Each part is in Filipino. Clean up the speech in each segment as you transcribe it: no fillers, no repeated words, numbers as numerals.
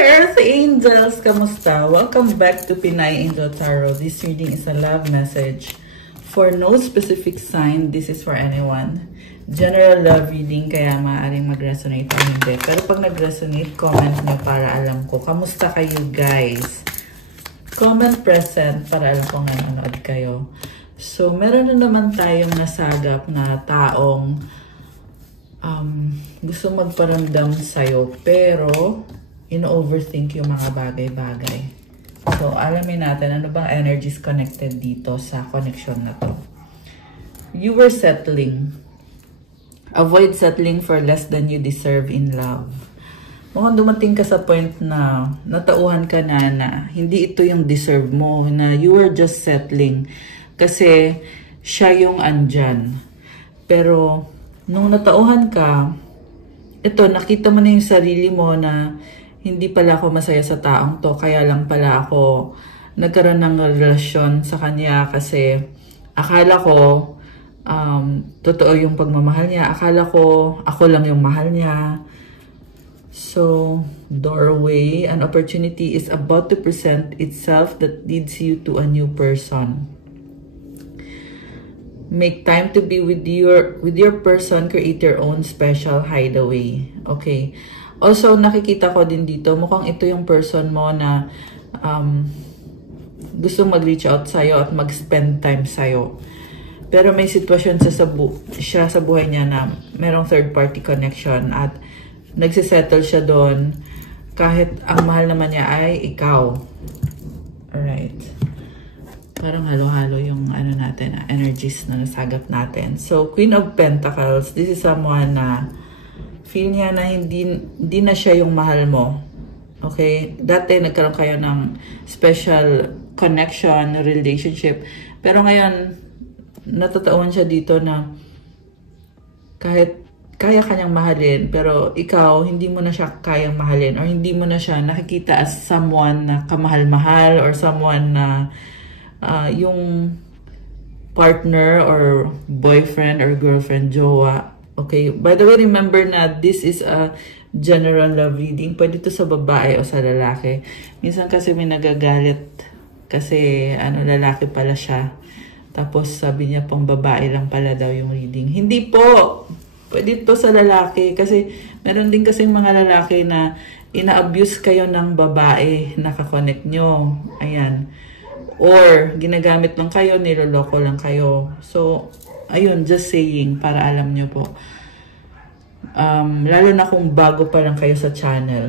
Earth Angels! Kamusta? Welcome back to Pinay Angel Tarot. This reading is a love message. For no specific sign, this is for anyone. General love reading, kaya maaaring mag-resonate o hindi. Pero pag nag-resonate, comment nyo para alam ko. Kamusta kayo, guys? Comment present para alam ko nga nanood kayo. So, meron na naman tayong nasagap na taong gusto magparamdam sa'yo, pero ino-overthink yung mga bagay-bagay. So, alamin natin ano bang energies connected dito sa connection na to. You were settling. Avoid settling for less than you deserve in love. Mukhang dumating ka sa point na natauhan ka na hindi ito yung deserve mo, na you were just settling kasi siya yung andyan. Pero nung natauhan ka, ito, nakita mo na yung sarili mo na hindi pala ako masaya sa taong to, kaya lang pala ako nagkaroon ng relasyon sa kanya kasi akala ko totoo yung pagmamahal niya. Akala ko ako lang yung mahal niya. So, doorway, an opportunity is about to present itself that leads you to a new person. Make time to be with your person, create your own special hideaway. Okay. Also, nakikita ko din dito, mukhang ito yung person mo na gusto mag-reach out sa'yo at mag-spend time sa'yo. Pero may sitwasyon siya sa buhay niya na merong third-party connection at nagsisettle siya doon kahit ang mahal naman niya ay ikaw. Alright. Parang halo-halo yung ano natin, energies na nasagap natin. So, Queen of Pentacles, this is someone na feel niya na hindi na siya yung mahal mo. Okay? Dati nagkaroon kayo ng special connection, relationship. Pero ngayon, natatawan siya dito na kahit kaya kanyang mahalin, pero ikaw, hindi mo na siya kayang mahalin or hindi mo na siya nakikita as someone na kamahal-mahal or someone na yung partner or boyfriend or girlfriend, jowa. Okay, by the way, remember na this is a general love reading. Pwede to sa babae o sa lalaki. Minsan kasi may nagagalit kasi lalaki pala siya. Tapos sabi niya pang babae lang pala daw yung reading. Hindi po! Pwede to sa lalaki kasi meron din kasi mga lalaki na ina-abuse kayo ng babae, nakakonect nyo. Ayan. Or ginagamit lang kayo, niloloko lang kayo. So, ayun, just saying, para alam nyo po. Lalo na kung bago pa lang kayo sa channel.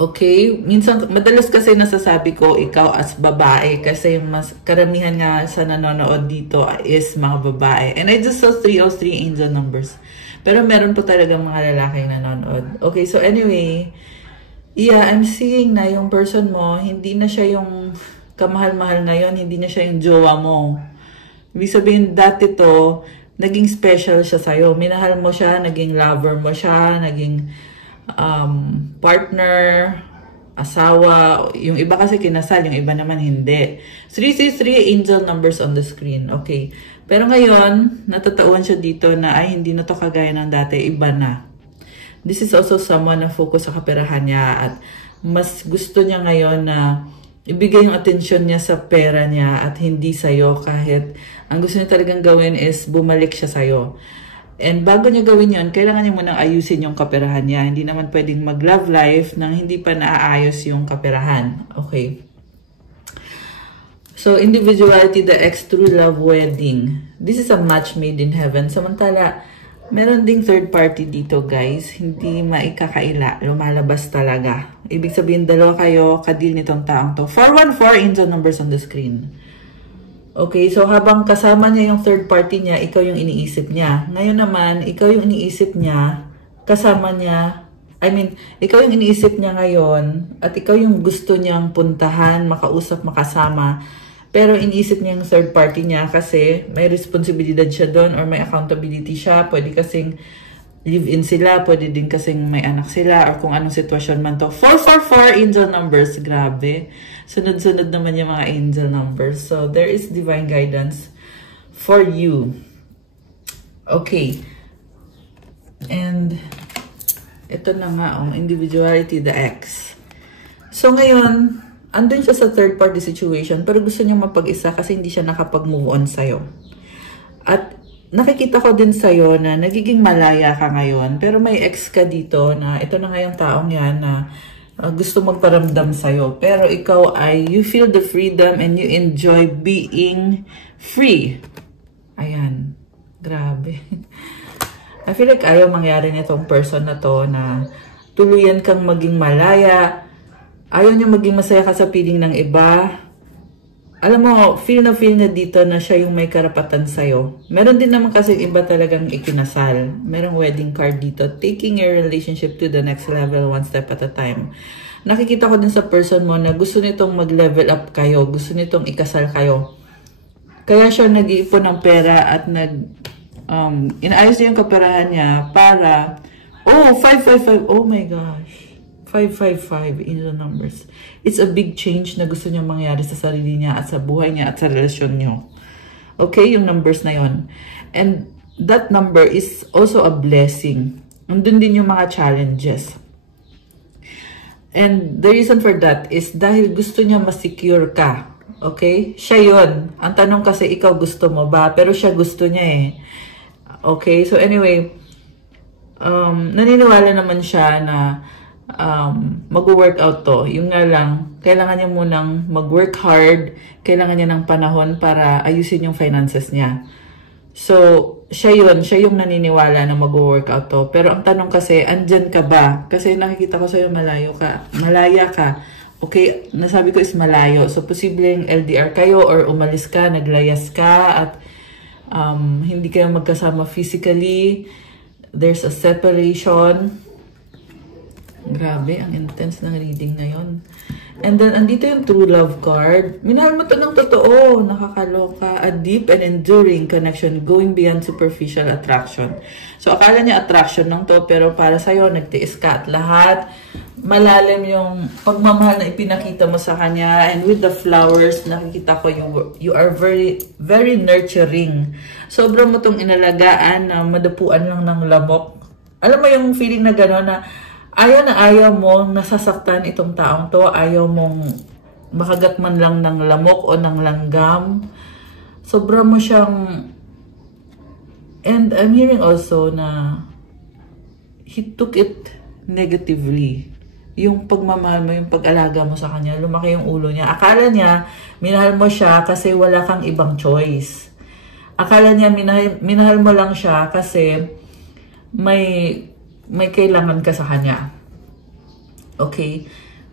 Okay? Minsan, madalas kasi nasasabi ko, ikaw as babae, kasi mas karamihan nga sa nanonood dito is mga babae. And I just saw 303 angel numbers. Pero meron po talaga mga lalaking nanonood. Okay, so anyway, yeah, I'm seeing na yung person mo, hindi na siya yung kamahal-mahal ngayon, hindi na siya yung jowa mo. Ibig sabihin, dati to, naging special siya sa'yo. Minahal mo siya, naging lover mo siya, naging partner, asawa. Yung iba kasi kinasal, yung iba naman hindi. 363 angel numbers on the screen. Okay. Pero ngayon, natatauhan siya dito na, ay, hindi na to kagaya ng dati, iba na. This is also someone na focus sa kaperahan niya at mas gusto niya ngayon na ibigay yung atensyon niya sa pera niya at hindi sa'yo, kahit ang gusto niya talagang gawin is bumalik siya sa'yo. And bago niya gawin yun, kailangan niya munang ayusin yung kaperahan niya. Hindi naman pwedeng mag-love life nang hindi pa naaayos yung kaperahan. Okay. So, individuality, the ex true love wedding. This is a match made in heaven. Samantala, meron ding third party dito, guys. Hindi maikakaila. Lumalabas talaga. Ibig sabihin, dalawa kayo, kadil nitong taong to. 414 angel numbers on the screen. Okay, so habang kasama niya yung third party niya, ikaw yung iniisip niya. Ngayon naman, ikaw yung iniisip niya, kasama niya, ikaw yung iniisip niya ngayon, at ikaw yung gusto niyang puntahan, makausap, makasama. Pero iniisip niya yung third party niya kasi may responsibilidad siya doon or may accountability siya. Pwede kasing live-in sila, pwede din kasing may anak sila or kung anong sitwasyon man to. 444 angel numbers, grabe. Sunod-sunod naman yung mga angel numbers. So, there is divine guidance for you. Okay. And Ito na nga, individuality, the X. So ngayon, andun siya sa third party situation, pero gusto niya mapag-isa kasi hindi siya nakapag-move on sa'yo. At nakikita ko din sa'yo na nagiging malaya ka ngayon, pero may ex ka dito na ito na nga yung taong yan na gusto magparamdam sa'yo. Pero ikaw ay, you feel the freedom and you enjoy being free. Ayan. Grabe. I feel like ayaw mangyari nitong person na to na tuluyan kang maging malaya. Ayaw niya maging masaya ka sa piling ng iba. Alam mo, feel na dito na siya yung may karapatan sa'yo. Meron din naman kasi iba talagang ikinasal. Merong wedding card dito. Taking your relationship to the next level one step at a time. Nakikita ko din sa person mo na gusto nitong mag-level up kayo. Gusto nitong ikasal kayo. Kaya siya nag-iipon ng pera at inaayos niya yung kaperahan niya para, 555, oh my gosh. 555 in the numbers. It's a big change na gusto niya mangyari sa sarili niya at sa buhay niya at sa relasyon niyo. Okay, yung numbers na yon. And that number is also a blessing. Nandun din yung mga challenges. And the reason for that is dahil gusto niya ma-secure ka. Okay? Siya yon. Ang tanong kasi, ikaw gusto mo ba? Pero siya gusto niya eh. Okay? So anyway, naniniwala naman siya na mag-workout to. Yung nga lang, kailangan niya munang mag-work hard, kailangan niya ng panahon para ayusin yung finances niya. So, siya yung naniniwala na mag-workout to. Pero ang tanong kasi, andyan ka ba? Kasi nakikita ko sa'yo malaya ka. Okay, nasabi ko is malayo. So, posibleng LDR kayo or umalis ka, naglayas ka, at hindi kayo magkasama physically. There's a separation. Grabe, ang intense ng reading na yon. And then, andito yung true love card. Minahal mo to ng totoo. Nakakaloka. A deep and enduring connection going beyond superficial attraction. So, akala niya attraction lang to, pero para sa'yo, nagtiis ka at lahat. Malalim yung pagmamahal na ipinakita mo sa kanya. And with the flowers, nakikita ko you are very, very nurturing. Sobrang mo tong inalagaan na madapuan lang ng lamok. Alam mo yung feeling na gano'n na ayaw mong nasasaktan itong taong to. Ayaw mong makagat man lang ng lamok o ng langgam. Sobra mo siyang... And I'm hearing also na he took it negatively. Yung pagmamahal mo, yung pag-alaga mo sa kanya, lumaki yung ulo niya. Akala niya, minahal mo siya kasi wala kang ibang choice. Akala niya, minahal mo lang siya kasi may kailangan ka sa kanya. Okay?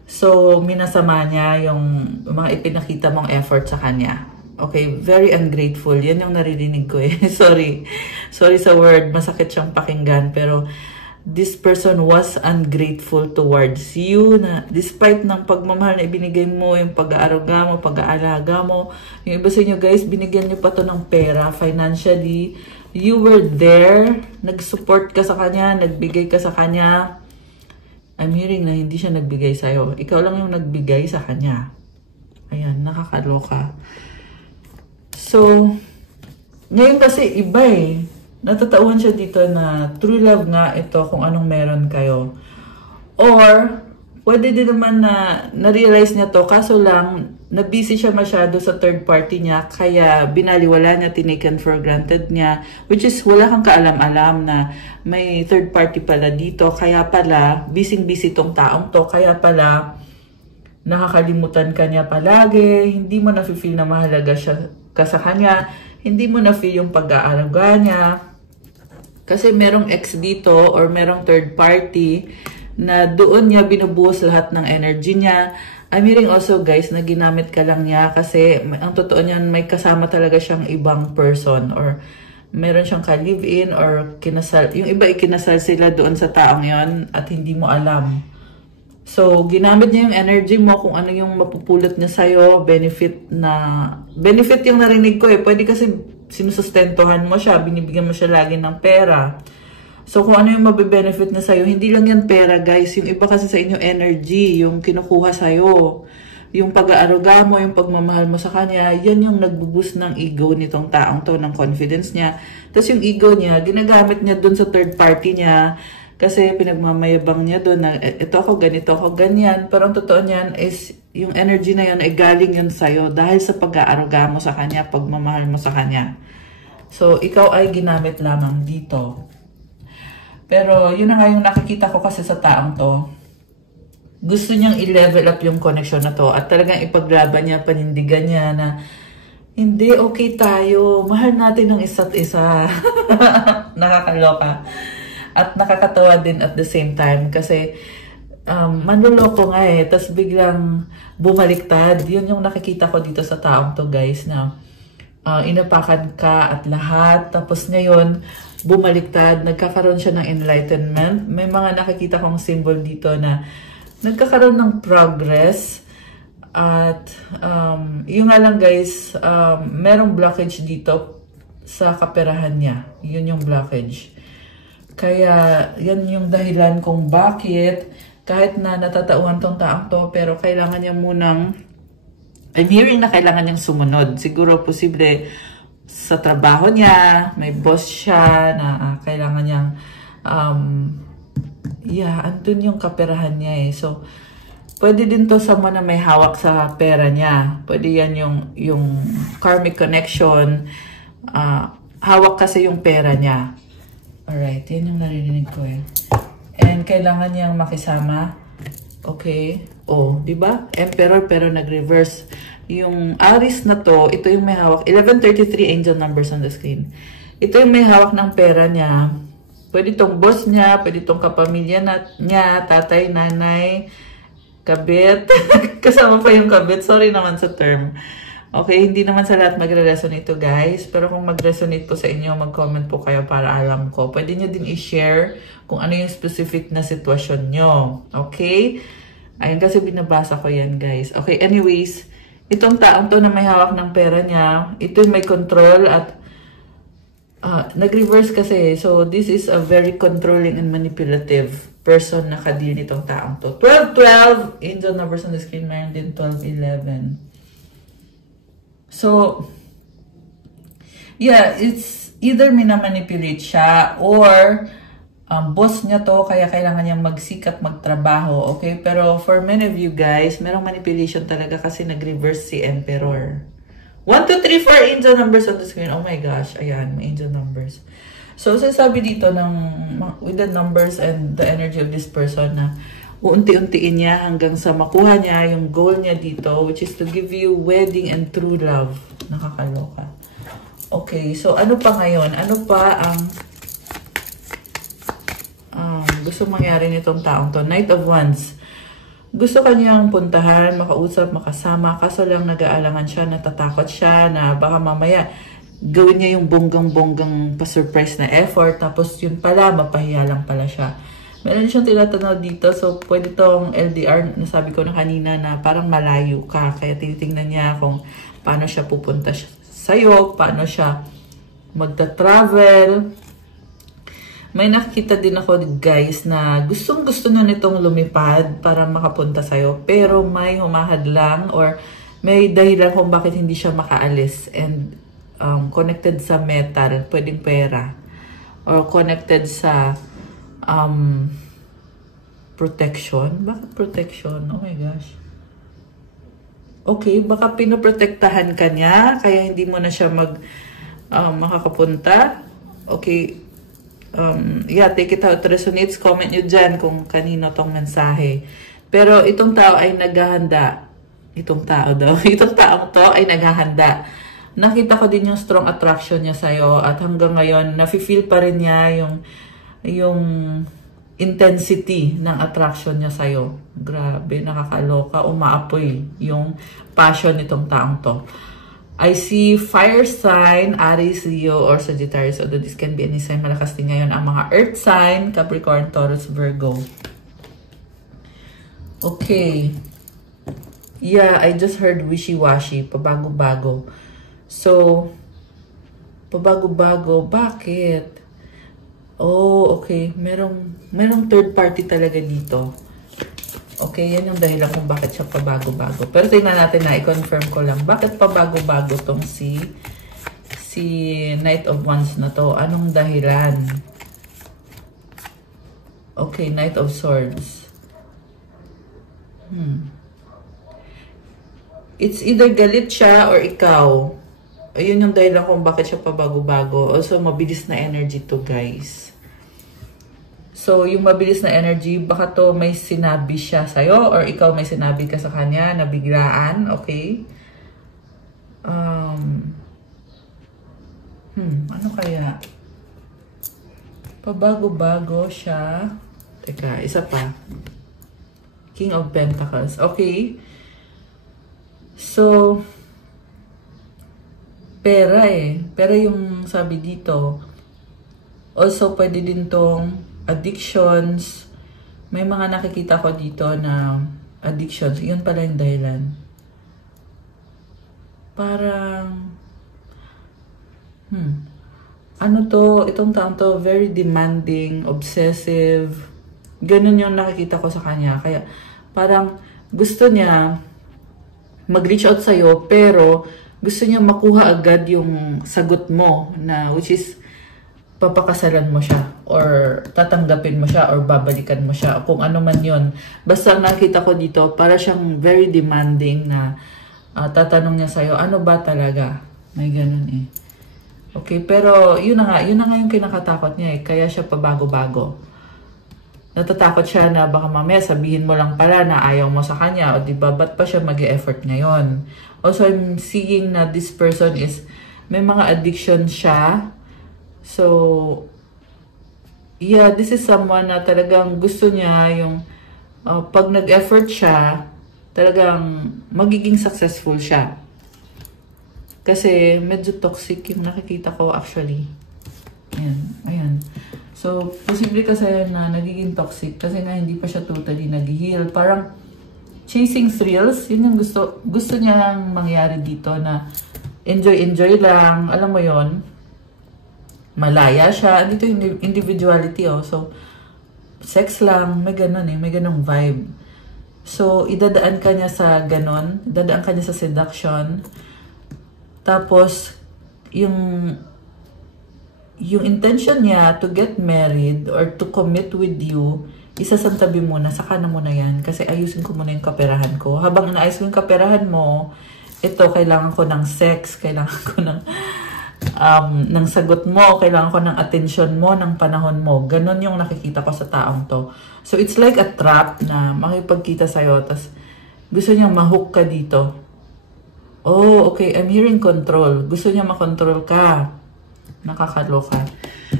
So, minasama niya yung mga ipinakita mong effort sa kanya. Okay? Very ungrateful. Yan yung naririnig ko eh. Sorry. Sorry sa word. Masakit siyang pakinggan. Pero, this person was ungrateful towards you na despite ng pagmamahal na ibinigay mo, yung pag-aaruga mo, pag-aalaga mo. Yung iba sa inyo guys, binigyan niyo pa to ng pera financially. You were there, nag-support ka sa kanya, nagbigay ka sa kanya. I'm hearing na hindi siya nagbigay sa'yo. Ikaw lang yung nagbigay sa kanya. Ayan, nakakaloka. So, ngayon kasi iba eh. Natatauhan siya dito na true love nga ito kung anong meron kayo. Or, pwede din naman na na-realize niya to, kaso lang, na-busy siya masyado sa third party niya, kaya binaliwala niya, tinaken for granted niya, which is wala kang kaalam-alam na may third party pala dito, kaya pala, busy-busy tong taong to, kaya pala, nakakalimutan ka niya palagi, hindi mo na-feel na mahalaga siya ka sa kanya, hindi mo na-feel yung pag-aalaga niya, kasi merong ex dito, or merong third party, na doon niya binubuhos lahat ng energy niya. I'm hearing also guys na ginamit ka lang niya kasi ang totoo niyan may kasama talaga siyang ibang person or meron siyang ka-live-in or kinasal. Yung iba ikinasal sila doon sa taong yon at hindi mo alam. So, ginamit niya yung energy mo kung ano yung mapupulot niya sa'yo, benefit yung narinig ko eh. Pwede kasi sinusustentuhan mo siya, binibigyan mo siya lagi ng pera. So, kung ano yung mabe-benefit na sa'yo, hindi lang yan pera, guys. Yung iba kasi sa inyo, energy, yung kinukuha sa'yo. Yung pag-aaruga mo, yung pagmamahal mo sa kanya, yan yung nagbo-boost ng ego nitong taong to, ng confidence niya. Tapos yung ego niya, ginagamit niya dun sa third party niya. Kasi pinagmamayabang niya doon na ito ako, ganito ako, ganyan. Pero ang totoo niyan is yung energy na yun ay galing yun sa'yo dahil sa pag-aaruga mo sa kanya, pagmamahal mo sa kanya. So, ikaw ay ginamit lamang dito. Pero yun na nga yung nakikita ko kasi sa taong to. Gusto niyang i-level up yung connection na to at talagang ipaglaban niya, panindigan niya na hindi, okay tayo. Mahal natin ang isa't isa. Nakakaloka. At nakakatawa din at the same time kasi manloloko nga eh. Tapos biglang bumaliktad. Yun yung nakikita ko dito sa taong to, guys, na inapakan ka at lahat. Tapos ngayon, bumaliktad. Nagkakaroon siya ng enlightenment. May mga nakikita kong symbol dito na nagkakaroon ng progress. At yun nga lang, guys, merong blockage dito sa kaperahan niya. Yun yung blockage. Kaya yan yung dahilan kung bakit kahit na natatauhan tong taong to, pero kailangan niya munang, I'm hearing na kailangan niyang sumunod. Siguro posible sa trabaho niya, may boss siya na kailangan niyang, andun yung kaperahan niya eh. So, pwede din to sa mga na may hawak sa pera niya. Pwede yan yung karmic connection. Hawak kasi yung pera niya. Alright, yan yung naririnig ko eh. And kailangan niyang makisama. Okay. Oh, di ba? Emperor pero nag-reverse. Yung Aries na to, ito yung may hawak. 1133 angel numbers on the screen. Ito yung may hawak ng pera niya. Pwede tong boss niya, pwede tong kapamilya niya, tatay, nanay, kabit. Kasama pa yung kabit. Sorry naman sa term. Okay, hindi naman sa lahat magre-resonate ito, guys. Pero kung mag-resonate po sa inyo, mag-comment po kayo para alam ko. Pwede nyo din i-share kung ano yung specific na sitwasyon nyo. Okay? Ayun, kasi binabasa ko yan, guys. Okay, anyways, itong taong to na may hawak ng pera niya, ito yung may control at nag-reverse kasi. So, this is a very controlling and manipulative person na kadil nitong taong to. 1212, angel numbers on the screen, mayroon din 1211. So, yeah, it's either minamanipulate siya or boss niya to, kaya kailangan niyang magsikap, magtrabaho, okay? Pero for many of you guys, merong manipulation talaga kasi nag-reverse si Emperor. 1, 2, 3, 4 angel numbers on the screen. Oh my gosh, ayan, may angel numbers. So, sasabi dito with the numbers and the energy of this person na uunti-untiin niya hanggang sa makuha niya yung goal niya dito, which is to give you wedding and true love. Nakakaloka. Okay, so ano pa ngayon? Ano pa ang gusto mangyari nitong taong to? Knight of Wands. Gusto kanyang puntahan, makausap, makasama, kaso lang nag-aalangan siya, natatakot siya na baka mamaya gawin niya yung bonggang-bonggang pa-surprise na effort, tapos yun pala, mapahiya lang pala siya. Meron siyang tinatanaw dito, so pwede tong LDR, nasabi ko na kanina na parang malayo ka, kaya tinitingnan niya kung paano siya pupunta sa'yo, paano siya magta-travel. May nakikita din ako, guys, na gustong-gusto na nitong lumipad para makapunta sa'yo, pero may humahadlang or may dahilan kung bakit hindi siya makaalis. And connected sa metal, pwedeng pera, or connected sa protection. Bakit protection? Oh my gosh. Okay, baka pinoprotektahan ka niya, kaya hindi mo na siya makakapunta. Okay. Yeah, take it out. Resonates. Comment nyo dyan kung kanino tong mensahe. Pero itong tao ay naghahanda. Itong tao daw. Itong taong to ay naghahanda. Nakita ko din yung strong attraction niya sa'yo. At hanggang ngayon, nafe-feel pa rin niya yung intensity ng attraction niya sa'yo. Grabe, nakakaloka. Umaapoy yung passion nitong taong to. I see fire sign, Aries, Leo, or Sagittarius. Although this can be any sign. Malakas din ngayon ang mga earth sign, Capricorn, Taurus, Virgo. Okay. Yeah, I just heard wishy-washy. Pabago-bago. So, pabago-bago. Bakit? Oh, okay. Merong third party talaga dito. Okay, yan yung dahilan kung bakit siya pabago-bago. Pero tingnan natin na, i-confirm ko lang. Bakit pabago-bago tong si Knight of Wands na to? Anong dahilan? Okay, Knight of Swords. It's either galit siya or ikaw. Ayun yung dahilan kung bakit siya pabago-bago. Also, mabilis na energy to, guys. So, yung mabilis na energy, baka to may sinabi siya sa'yo or ikaw may sinabi ka sa kanya na biglaan, okay? Ano kaya? Pabago-bago siya. Teka, isa pa. King of Pentacles. Okay. So, pera eh. Pera yung sabi dito. Also, pwede din tong addictions. May mga nakikita ko dito na addictions. Yun pala yung dahilan. Parang, ano to, itong taong to, very demanding, obsessive. Ganun yung nakikita ko sa kanya. Kaya, parang gusto niya mag-reach out sa'yo, pero gusto niya makuha agad yung sagot mo na which is papakasalan mo siya or tatanggapin mo siya or babalikan mo siya kung ano man yun. Basta nakita ko dito para siyang very demanding na tatanong niya sa'yo, ano ba talaga? May ganun eh. Okay, pero yun na nga yung kinakatakot niya eh. Kaya siya pabago-bago. Natatakot siya na baka mamaya sabihin mo lang pala na ayaw mo sa kanya o diba, ba't pa siya mag-e-effort ngayon? Also, I'm seeing na this person is, may mga addiction siya. So, yeah, this is someone na talagang gusto niya yung, pag nag-effort siya, talagang magiging successful siya. Kasi medyo toxic yung nakikita ko actually. Ayan. So, posible kasi na nagiging toxic kasi nga hindi pa siya totally nag-heal. Parang chasing thrills, yun yung gusto niya lang mangyari dito na enjoy lang. Alam mo yon, malaya siya. Dito yung individuality oh. So, sex lang, may ganun eh, may ganung vibe. So, idadaan ka niya sa ganun, idadaan ka niya sa seduction. Tapos, yung intention niya to get married or to commit with you, isasantabi muna, saka na muna yan. Kasi ayusin ko muna yung kaperahan ko. Habang inaayos ko yung kaperahan mo, ito, kailangan ko ng sex, kailangan ko ng sagot mo, kailangan ko ng attention mo, ng panahon mo. Ganon yung nakikita ko sa taong to. So, it's like a trap na makipagkita sa'yo, tas gusto niyang mahook ka dito. Oh, okay, I'm hearing control. Gusto niya makontrol ka. Nakakaloka.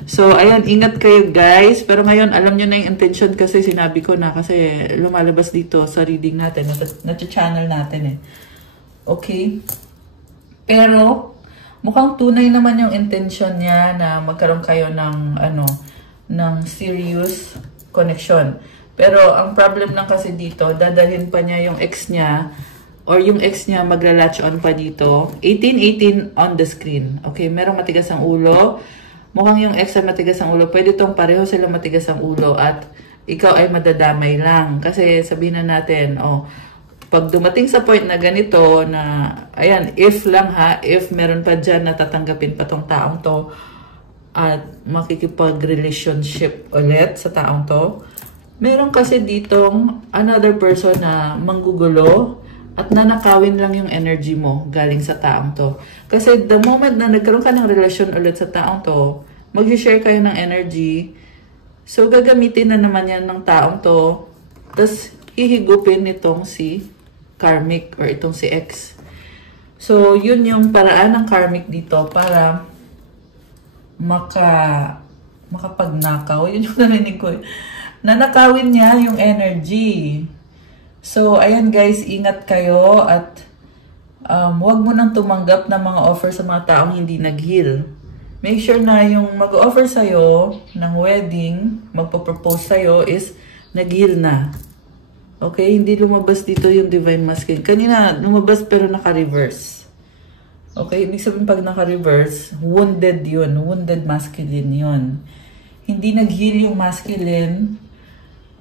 So, ayan, ingat kayo guys. Pero ngayon, alam nyo na yung intention kasi sinabi ko na kasi lumalabas dito sa reading natin. Nata-channel natin eh. Okay? Pero, mukhang tunay naman yung intention niya na magkaroon kayo ng, ng serious connection. Pero, ang problem lang kasi dito, dadalhin pa niya yung ex niya or yung ex niya magla-latch on pa dito. 18 on the screen. Okay, merong matigas ang ulo. Mukhang yung ex ay matigas ang ulo. Pwede tong pareho sila matigas ang ulo at ikaw ay madadamay lang. Kasi sabihin na natin, pag dumating sa point na ganito na, ayan, if lang ha, if meron pa dyan na tatanggapin pa tong taong to at makikipag-relationship ulit sa taong to, meron kasi ditong another person na manggugulo at nanakawin lang yung energy mo galing sa taong to. Kasi the moment na nagkaroon ka ng relasyon ulit sa taong to, mag-share kayo ng energy. So, gagamitin na naman yan ng taong to. Tapos, hihigupin nitong si karmic or itong si ex. So, yun yung paraan ng karmic dito para makapagnakaw. Yun yung narinig ko. Nanakawin niya yung energy. So, ayan guys, ingat kayo at huwag mo nang tumanggap ng mga offer sa mga taong hindi nag-heal. Make sure na yung mag-offer sa'yo ng wedding, magpo-propose sa'yo is nag-heal na. Okay? Hindi lumabas dito yung Divine Masculine. Kanina, lumabas pero naka-reverse. Okay? Ibig sabihin pag naka-reverse, wounded yun. Wounded masculine yun. Hindi nag-heal yung masculine.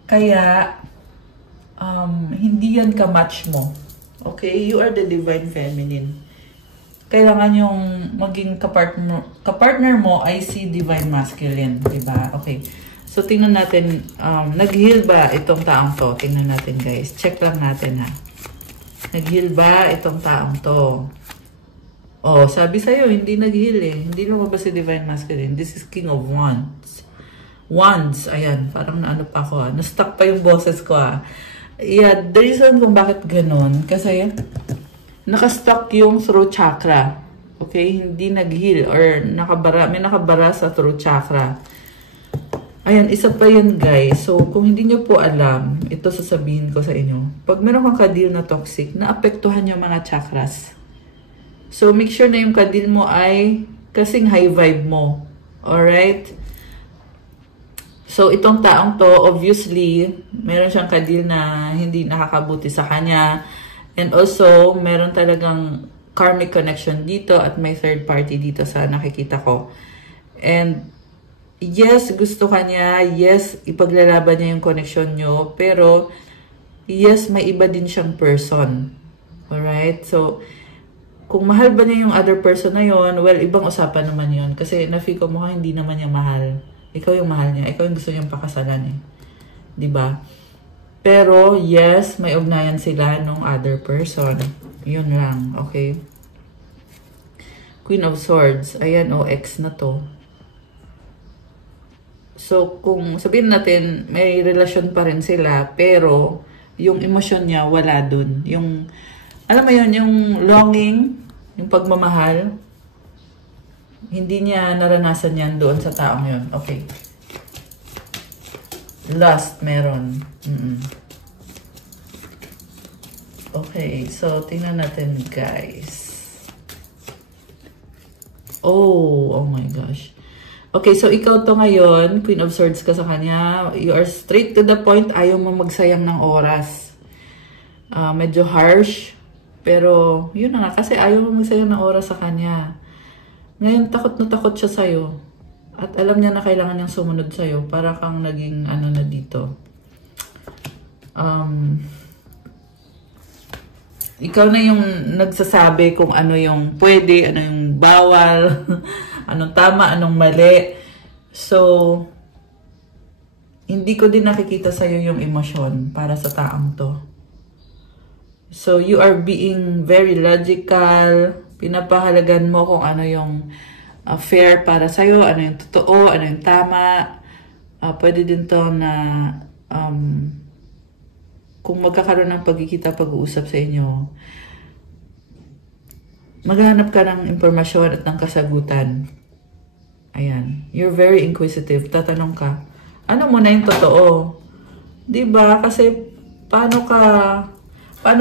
Kaya, hindi yan ka-match mo. Okay? You are the Divine Feminine. Kailangan yung maging kapartner mo ay si Divine Masculine. Diba? Okay. So, tingnan natin, nag-heal ba itong taong to? Tingnan natin, guys. Check lang natin, ha. Nag-heal ba itong taong to? Oh, sabi sa'yo, hindi nag-heal eh. Hindi lumabas si Divine Masculine. This is King of Wands. Wands, ayan. Parang naano pa ako, ha. Na-stuck pa yung boses ko, ha. Yeah, the reason kung bakit ganun, kasi nakastuck yung throat chakra. Okay? Hindi nag-heal or nakabara, may nakabara sa throat chakra. Ayan, isa pa yan, guys. So, kung hindi nyo po alam, ito sasabihin ko sa inyo. Pag meron kang kadil na toxic, naapektuhan yung mga chakras. So, make sure na yung kadil mo ay kasing high vibe mo. Alright? So, itong taong to, obviously, meron siyang kadil na hindi nakakabuti sa kanya. And also, meron talagang karmic connection dito at may third party dito sa nakikita ko. And, yes, gusto ka niya. Yes, ipaglalaban niya yung connection nyo. Pero, yes, may iba din siyang person. Alright? So, kung mahal ba niya yung other person na yon, well, ibang usapan naman yon. Kasi na-feel ko mo hindi naman niya mahal. Ikaw yung mahal niya. Ikaw yung gusto niyang pakasalan eh. Diba? Pero, yes, may ugnayan sila nung other person. Yun lang. Okay? Queen of Swords. Ayan, o, ex na to. So, kung sabihin natin, may relasyon pa rin sila, pero yung emosyon niya, wala dun. Yung, alam mo yun, yung longing, yung pagmamahal, hindi niya naranasan yan doon sa taong yun. Okay. Lust, meron. Okay, so, tingnan natin, guys. Oh my gosh. Okay, so ikaw to ngayon, Queen of Swords ka sa kanya. You are straight to the point. Ayaw mo magsayang ng oras. Medyo harsh. Pero, yun na nga. Kasi ayaw mo magsayang ng oras sa kanya. Ngayon, takot na takot siya sa'yo. At alam niya na kailangan niyang sumunod sa'yo. Para kang naging ano na dito. Ikaw na yung nagsasabi kung ano yung pwede, ano yung bawal. Anong tama, anong mali. So, hindi ko din nakikita sa'yo yung emosyon para sa taong to. So, you are being very logical. Pinapahalagan mo kung ano yung fair para sa'yo, ano yung totoo, ano yung tama. Pwede din to na kung magkakaroon ng pagkikita, pag-uusap sa inyo, maghahanap ka ng impormasyon at ng kasagutan. Ayan. You're very inquisitive. Tatanong ka, ano mo na yung totoo? Diba? Kasi, paano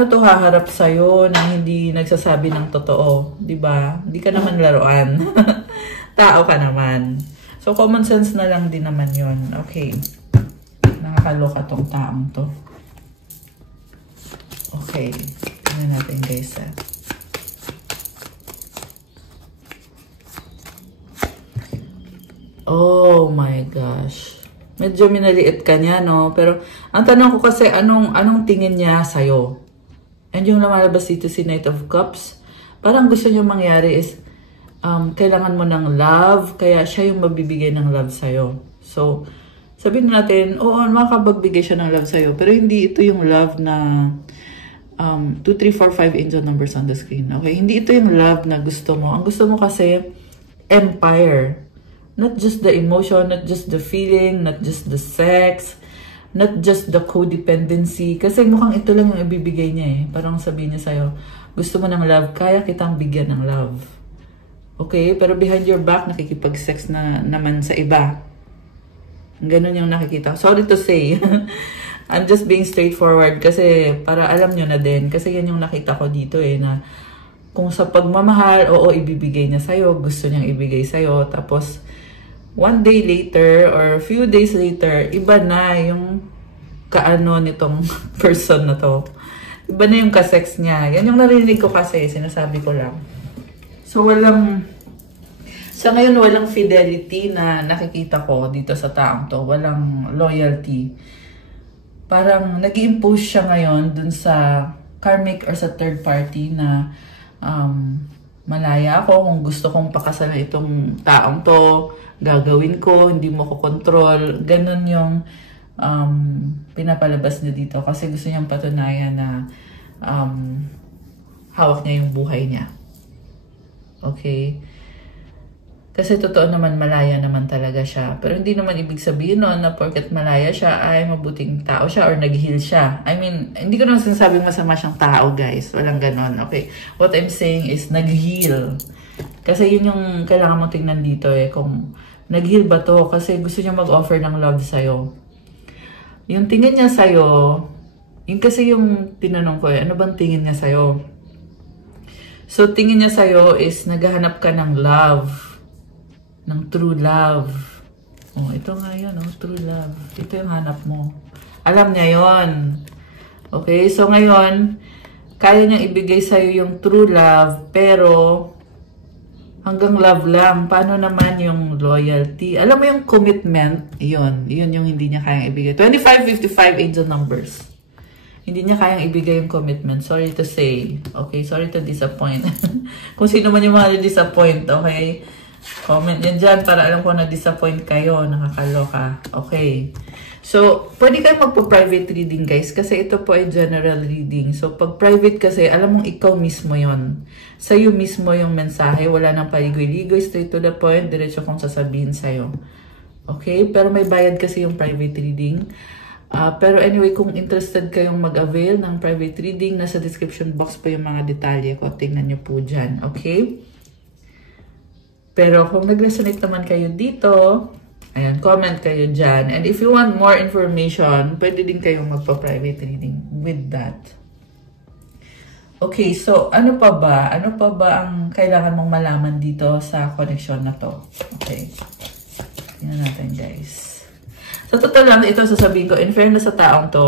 to haharap sa'yo na hindi nagsasabi ng totoo? Diba? Hindi ka naman laruan. Tao ka naman. So, common sense na lang din naman yun. Okay. Nakakaloka tong taong to. Okay. Tingnan natin, guys, ha. Oh my gosh. Medyo minaliit ka niya, no? Pero, ang tanong ko kasi, anong tingin niya sa'yo? And yung lumalabas dito si Knight of Cups, parang gusto niyo mangyari is, kailangan mo ng love, kaya siya yung mabibigay ng love sa'yo. So, sabihin natin, oo, makapagbigay siya ng love sa'yo, pero hindi ito yung love na 2, 3, 4, 5 angel numbers on the screen. Okay? Hindi ito yung love na gusto mo. Ang gusto mo kasi, empire. Not just the emotion, not just the feeling, not just the sex, not just the codependency. Kasi mukhang ito lang yung ibibigay niya eh. Parang sabihin niya sa'yo, gusto mo ng love, kaya kitang bigyan ng love. Okay? Pero behind your back, nakikipag-sex na naman sa iba. Ganun yung nakikita. Sorry to say. I'm just being straightforward kasi para alam nyo na din. Kasi yan yung nakita ko dito eh, na kung sa pagmamahal, oo, ibibigay niya sa'yo, gusto niyang ibigay sa'yo, tapos one day later or few days later, iba na yung kaano nitong person na to. Iba na yung kasex niya. Yan yung narinig ko kasi, sinasabi ko lang. So, sa ngayon, walang fidelity na nakikita ko dito sa taong to. Walang loyalty. Parang nag-i-impose siya ngayon dun sa karmic or sa third party na malaya ako. Kung gusto kong pakasalan itong taong to, gagawin ko, hindi mo ko control. Ganun yung pinapalabas niya dito. Kasi gusto niyang patunayan na hawak niya yung buhay niya. Okay? Kasi totoo naman, malaya naman talaga siya. Pero hindi naman ibig sabihin nun na porket malaya siya ay mabuting tao siya or nag-heal siya. I mean, hindi ko naman sinasabing masama siyang tao, guys. Walang ganon. Okay. What I'm saying is nag-heal. Kasi yun yung kailangan mo tingnan dito eh. Kung nag-heal ba to? Kasi gusto niya mag-offer ng love sa'yo. Yung tingin niya sa'yo, yun kasi yung tinanong ko eh. Ano bang tingin niya sa'yo? So, tingin niya sa'yo is naghahanap ka ng love. Ng true love. Oh, ito nga yun, oh, true love. Ito yung hanap mo. Alam niya yon. Okay, so ngayon, kaya niyang ibigay sa'yo yung true love, pero hanggang love lang. Paano naman yung loyalty? Alam mo yung commitment, yun yung hindi niya kayang ibigay. 25, 55 angel numbers. Hindi niya kayang ibigay yung commitment. Sorry to say. Okay, sorry to disappoint. Kung sino man yung mga disappoint, okay? Comment din dyan para alam ko na-disappoint kayo. Nakakaloka. Okay. So, pwede kayo magpa-private reading, guys. Kasi ito po ay general reading. So, pag private kasi, alam mong ikaw mismo yon. Sa'yo mismo yung mensahe. Wala nang paligoy-ligoy. Straight to the point. Diretso kong sasabihin sa'yo. Okay? Pero may bayad kasi yung private reading. Pero anyway, kung interested kayong mag-avail ng private reading, nasa description box po yung mga detalye ko. Tingnan nyo po dyan. Okay? Pero kung nag-resonate naman kayo dito, ayan, comment kayo dyan. And if you want more information, pwede din kayong magpa-private reading with that. Okay, so ano pa ba? Ano pa ba ang kailangan mong malaman dito sa connection na to? Okay. Tingnan natin, guys. Sa totoo lang, ito sasabihin ko, in fairness sa taong to,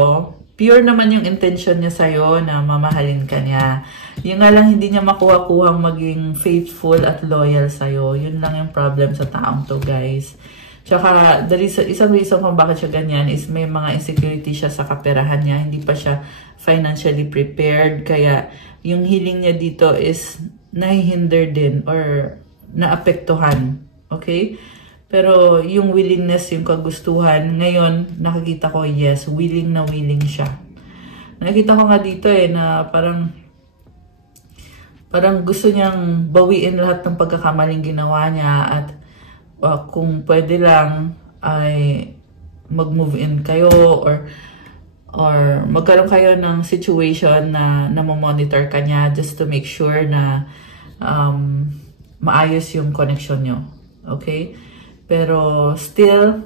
pure naman yung intention niya sa'yo na mamahalin ka niya. Yung nga lang hindi niya makuha-kuhang maging faithful at loyal sa'yo. Yun lang yung problem sa taong to, guys. Tsaka, isang reason kung bakit siya ganyan is may mga insecurity siya sa kaperahan niya. Hindi pa siya financially prepared. Kaya, yung healing niya dito is nahihinder din or naapektuhan. Okay? Pero, yung willingness, yung kagustuhan, ngayon, nakikita ko, yes, willing na willing siya. Nakikita ko nga dito eh, na parang gusto niyang bawiin lahat ng pagkakamaling ginawa niya at kung pwede lang ay mag-move in kayo or magkaroon kayo ng situation na namomonitor ka niya just to make sure na maayos yung connection niyo. Okay? Pero still,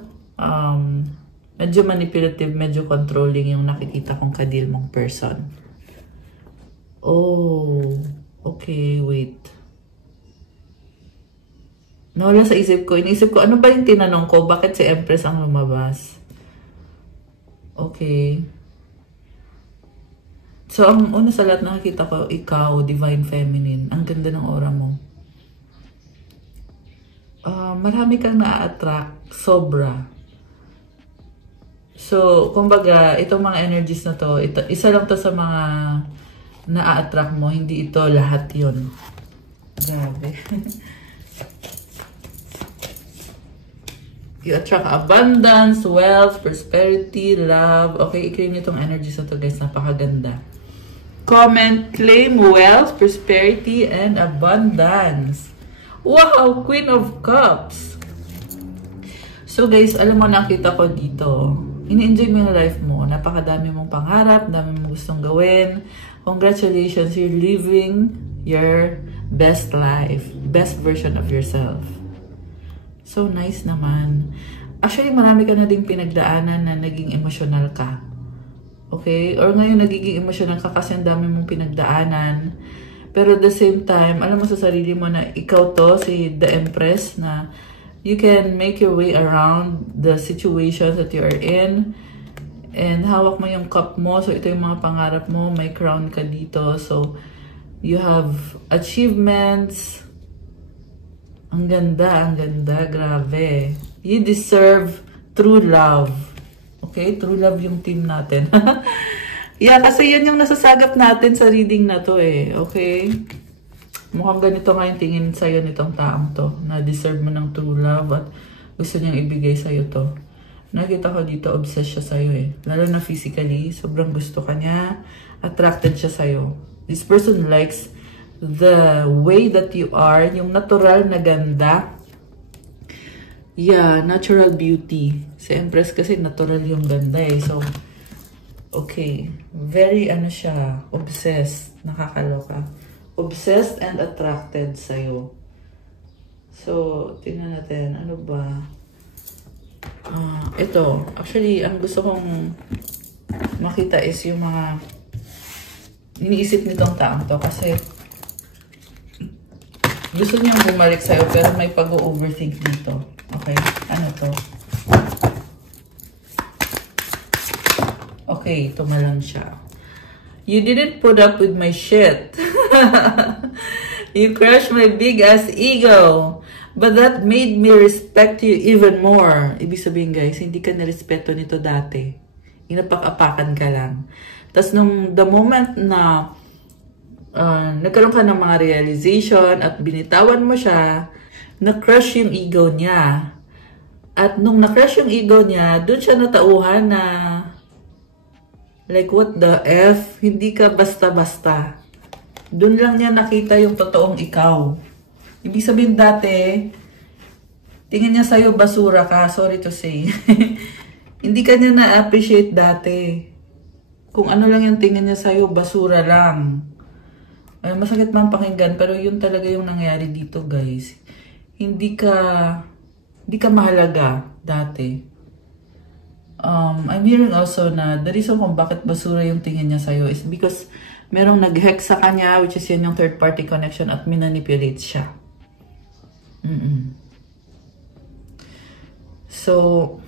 medyo manipulative, medyo controlling yung nakikita kong kadil mong person. Oh, okay, wait. Nawala sa isip ko. Iniisip ko, ano ba yung tinanong ko? Bakit si Empress ang lumabas? Okay. So, ang una sa lahat nakikita ko, ikaw, Divine Feminine. Ang ganda ng aura mo. Marami kang na-attract. Sobra. So, kumbaga, itong mga energies na to, isa lang to sa mga na-attract mo. Hindi ito lahat yun. Grabe. You attract abundance, wealth, prosperity, love. Okay, i-claim nyo itong energies na to, guys. Napakaganda. Comment, claim wealth, prosperity, and abundance. Wow! Queen of Cups. So, guys, alam mo, nakita ko dito. Ini-enjoy mo yung life mo. Napakadami mong pangarap, dami mong gustong gawin. Congratulations, you're living your best life. Best version of yourself. So, nice naman. Actually, marami ka na ding pinagdaanan na naging emotional ka. Okay? Or ngayon, nagiging emotional ka kasi ang dami mong pinagdaanan. Pero at the same time, alam mo sa sarili mo na ikaw to, si The Empress, na you can make your way around the situations that you are in. And hawak mo yung cup mo. So, ito yung mga pangarap mo. May crown ka dito. So, you have achievements. Ang ganda, grabe. You deserve true love. Okay? True love yung team natin. Yeah, kasi yun yung nasasagap natin sa reading na to eh. Okay? Mukhang ganito nga yung tingin sa'yo nitong taong to, na deserve mo ng true love at gusto niyang ibigay sa'yo to. Nakita ko dito, obsessed siya sa'yo eh. Lalo na physically, sobrang gusto ka niya, attracted siya sa'yo. This person likes the way that you are, yung natural na ganda. Yeah, natural beauty. Si Empress kasi natural yung ganda eh. So, okay. Very ano siya, obsessed. Nakakaloka. Obsessed and attracted sa'yo. So, tingnan natin. Ano ba? Ito. Actually, ang gusto kong makita is yung mga iniisip nitong taong to. Kasi, gusto niyang bumalik sa'yo pero may pag-overthink dito. Okay? Ano to? Okay, tumalon siya. You didn't put up with my shit. You crushed my big-ass ego. But that made me respect you even more. Ibig sabihin guys, hindi ka nirespeto nito dati. Inapak-apakan ka lang. Tapos nung the moment na nagkaroon ka ng mga realization at binitawan mo siya, na-crush yung ego niya. At nung na-crush yung ego niya, dun siya natauhan na like, what the F? Hindi ka basta-basta. Dun lang niya nakita yung totoong ikaw. Ibig sabihin dati, tingin niya sa'yo basura ka. Sorry to say. Hindi ka niya na-appreciate dati. Kung ano lang yung tingin niya sa'yo, basura lang. Ay, masakit man pakinggan, pero yun talaga yung nangyari dito, guys. Hindi ka mahalaga dati. I'm hearing also na the reason kung bakit basura yung tingin niya sa'yo is because merong nag-hex sa kanya, which is yan yung third party connection at minanipulate siya. So,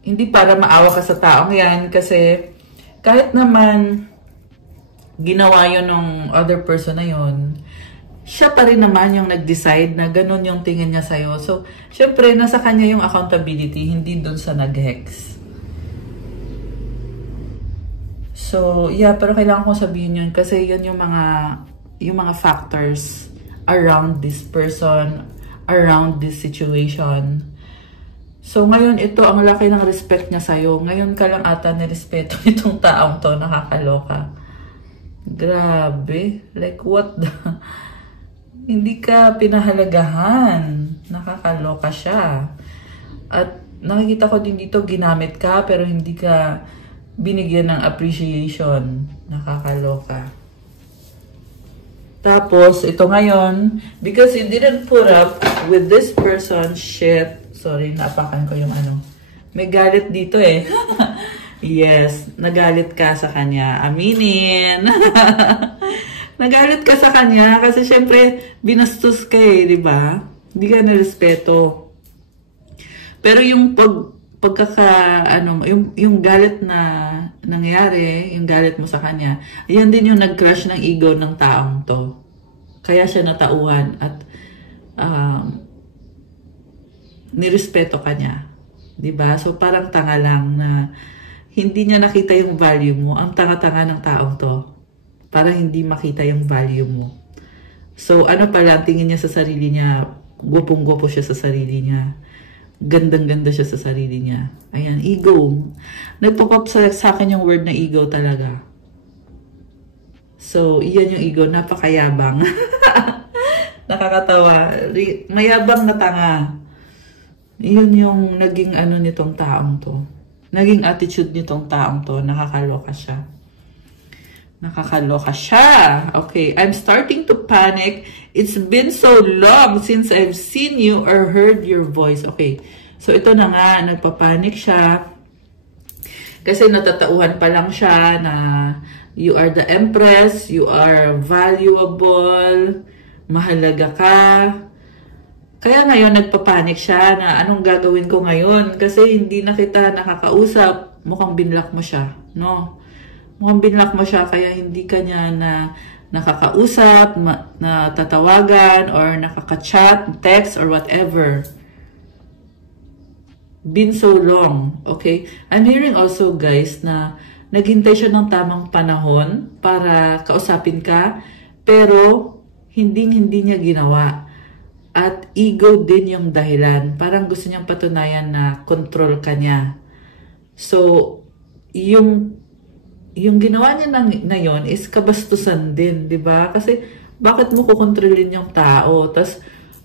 hindi para maawa ka sa taong yan kasi kahit naman ginawa yun ng other person na yun, siya pa rin naman yung nag-decide na ganun yung tingin niya sa'yo. So, syempre, nasa kanya yung accountability, hindi dun sa nag-hex. So, yeah, pero kailangan kong sabihin yun kasi yun yung mga factors around this person, around this situation. So, ngayon, ito, ang laki ng respect niya sa'yo. Ngayon ka lang ata nirespeto nitong taong to, nakakaloka. Grabe. Like, what the... Hindi ka pinahalagahan. Nakakaloka siya. At nakikita ko din dito, ginamit ka, pero hindi ka binigyan ng appreciation. Nakakaloka. Tapos, ito ngayon, because you didn't put up with this person, shit. Sorry, naapakan ko yung ano. May galit dito eh. Yes, nagalit ka sa kanya. Aminin. Nagalit ka sa kanya kasi syempre binastos ka eh, di ba? Hindi ka nirespeto. Pero yung yung galit na nangyari, yung galit mo sa kanya, yan din yung nag-crush ng ego ng taong to. Kaya siya natauhan at nirespeto ka niya. Di ba? So parang tanga lang na hindi niya nakita yung value mo. Ang tanga-tanga ng taong to. Para hindi makita yung value mo. So, ano pala, tingin niya sa sarili niya, gupong-gupo siya sa sarili niya. Gandang-ganda siya sa sarili niya. Ayan, ego. Nagpop up sa akin yung word na ego talaga. So, iyan yung ego, napakayabang. Nakakatawa. Mayabang na tanga. Iyon yung naging ano nitong taong to. Naging attitude nitong taong to. Nakakaloka siya. Nakakaloka siya. Okay, I'm starting to panic. It's been so long since I've seen you or heard your voice. Okay, so ito na nga, nagpapanik siya. Kasi natatauhan pa lang siya na you are the empress, you are valuable, mahalaga ka. Kaya ngayon nagpapanik siya na anong gagawin ko ngayon? Kasi hindi na kita nakakausap. Mukhang binlock mo siya, no? Mukhang binlock mo siya kaya hindi ka niya na nakakausap, na tatawagan, or nakaka-chat, text, or whatever. Been so long, okay? I'm hearing also, guys, na naghintay siya ng tamang panahon para kausapin ka, pero hindi niya ginawa. At ego din yung dahilan. Parang gusto niyang patunayan na control ka niya. So, yung ginawa niya na yon is kabastusan din, di ba? Kasi, bakit mo kukontrolin yung tao? Tapos,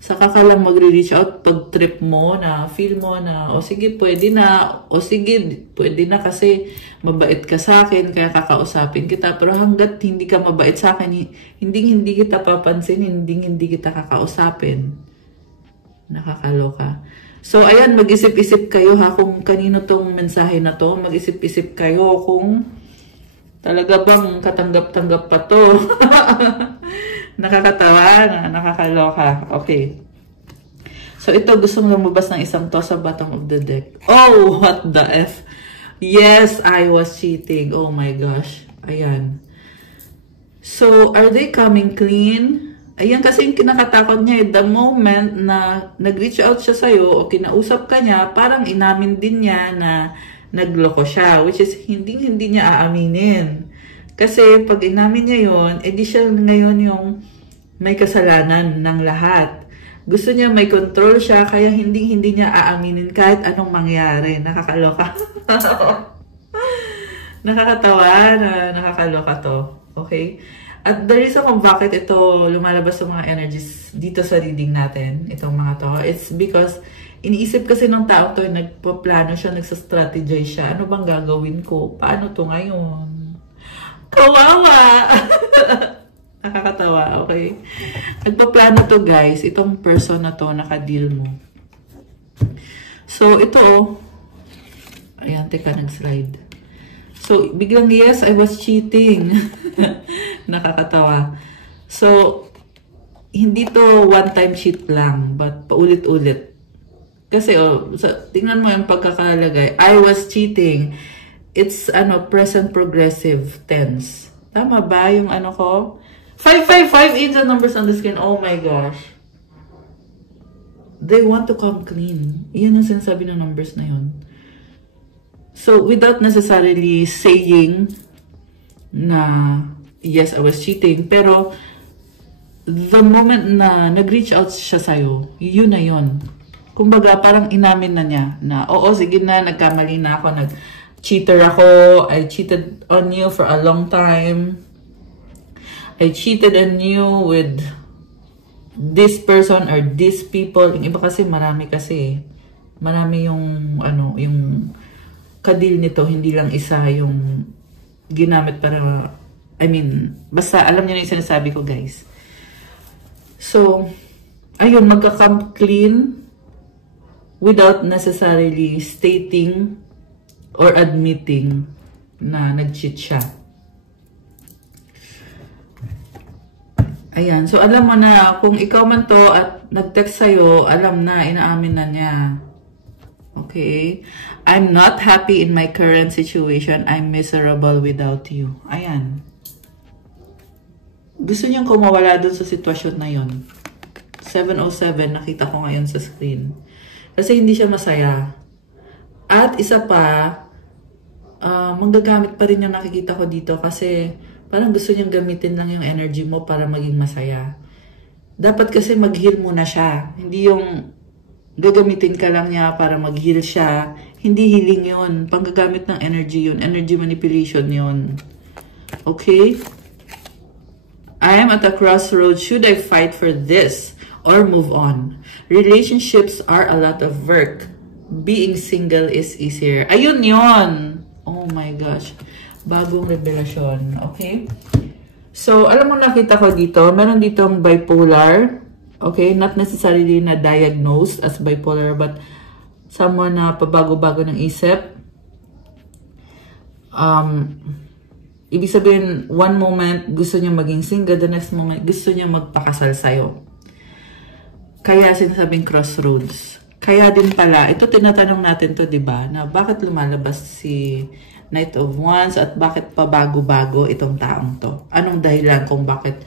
saka ka lang magre-reach out pag trip mo na, feel mo na, o sige, pwede na, o sige, pwede na kasi mabait ka sa akin, kaya kakausapin kita. Pero hanggat hindi ka mabait sa akin, hindi kita papansin, hindi kita kakausapin. Nakakaloka. So, ayan, mag-isip-isip kayo ha kung kanino tong mensahe na to. Mag-isip-isip kayo kung talaga bang katanggap-tanggap pa to. Nakakatawa, nakakaloka. Okay. So, ito gustong lumabas ng isang to sa bottom of the deck. Oh, what the F? Yes, I was cheating. Oh my gosh. Ayan. So, are they coming clean? Ayan kasi yung kinakatakot niya. The moment na nag-reach out siya sa'yo o kinausap ka niya, parang inamin din niya na nagloko siya. Which is, hindi niya aaminin. Kasi pag inamin niya yon, edi siya ngayon yung may kasalanan ng lahat. Gusto niya may control siya, kaya hindi niya aaminin kahit anong mangyari. Nakakaloka. Nakakatawa na nakakaloka to. Okay? At the reason kung bakit ito lumalabas sa mga energies dito sa reading natin, itong mga to, it's because iniisip kasi ng tao to, nagpaplano siya, nagsastrategize siya. Ano bang gagawin ko? Paano to ngayon? Kawawa! Nakakatawa, okay? Nagpaplano to guys, itong person na to, nakadeal mo. So, ito, ayan, teka, nag-slide. So, biglang, yes, I was cheating. Nakakatawa. So, hindi to one-time cheat lang, but paulit-ulit. Kasi, tingnan mo yung pagkakalagay. I was cheating. It's, present progressive tense. Tama ba yung ko? 555 is the numbers on the screen. Oh my gosh. They want to come clean. Iyan yung sinasabi ng numbers na yun. So, without necessarily saying na, yes, I was cheating, pero the moment na nag-reach out siya sa'yo, yun na yun. Kumbaga, parang inamin na niya na, oo, sige na, nagkamali na ako, cheater ako, I cheated on you for a long time. I cheated on you with this person or these people. Yung iba kasi, marami kasi. Marami yung, yung kadil nito, hindi lang isa yung ginamit para, basta alam niyo na yung sinasabi ko, guys. So, ayun, magka-come clean without necessarily stating or admitting na nag-cheat siya. Ayan. So, alam mo na, kung ikaw man to at nag-text sa'yo, alam na, inaamin na niya. Okay? I'm not happy in my current situation. I'm miserable without you. Ayan. Gusto niyang kumawala dun sa sitwasyon na yon. 707, nakita ko ngayon sa screen. Kasi hindi siya masaya. At isa pa, manggagamit pa rin yung nakikita ko dito kasi parang gusto niyang gamitin lang yung energy mo para maging masaya. Dapat kasi mag-heal muna siya. Hindi yung gagamitin ka lang niya para mag-heal siya. Hindi healing yun. Panggagamit ng energy yun. Energy manipulation yun. Okay? I am at a crossroads. Should I fight for this or move on? Relationships are a lot of work. Being single is easier. Ayun yun! Oh my gosh. Bagong revelasyon. Okay? So, alam mo nakita ko dito, meron ditong bipolar. Okay? Not necessarily na diagnosed as bipolar, but someone na pabago-bago ng isip. Ibig sabihin, one moment gusto niya maging single, the next moment gusto niya magpakasal sa'yo. Kaya sinasabing crossroads. Kaya din pala, ito tinatanong natin to, diba? Na bakit lumalabas si Knight of Wands at bakit pa bago-bago itong taong to? Anong dahilan kung bakit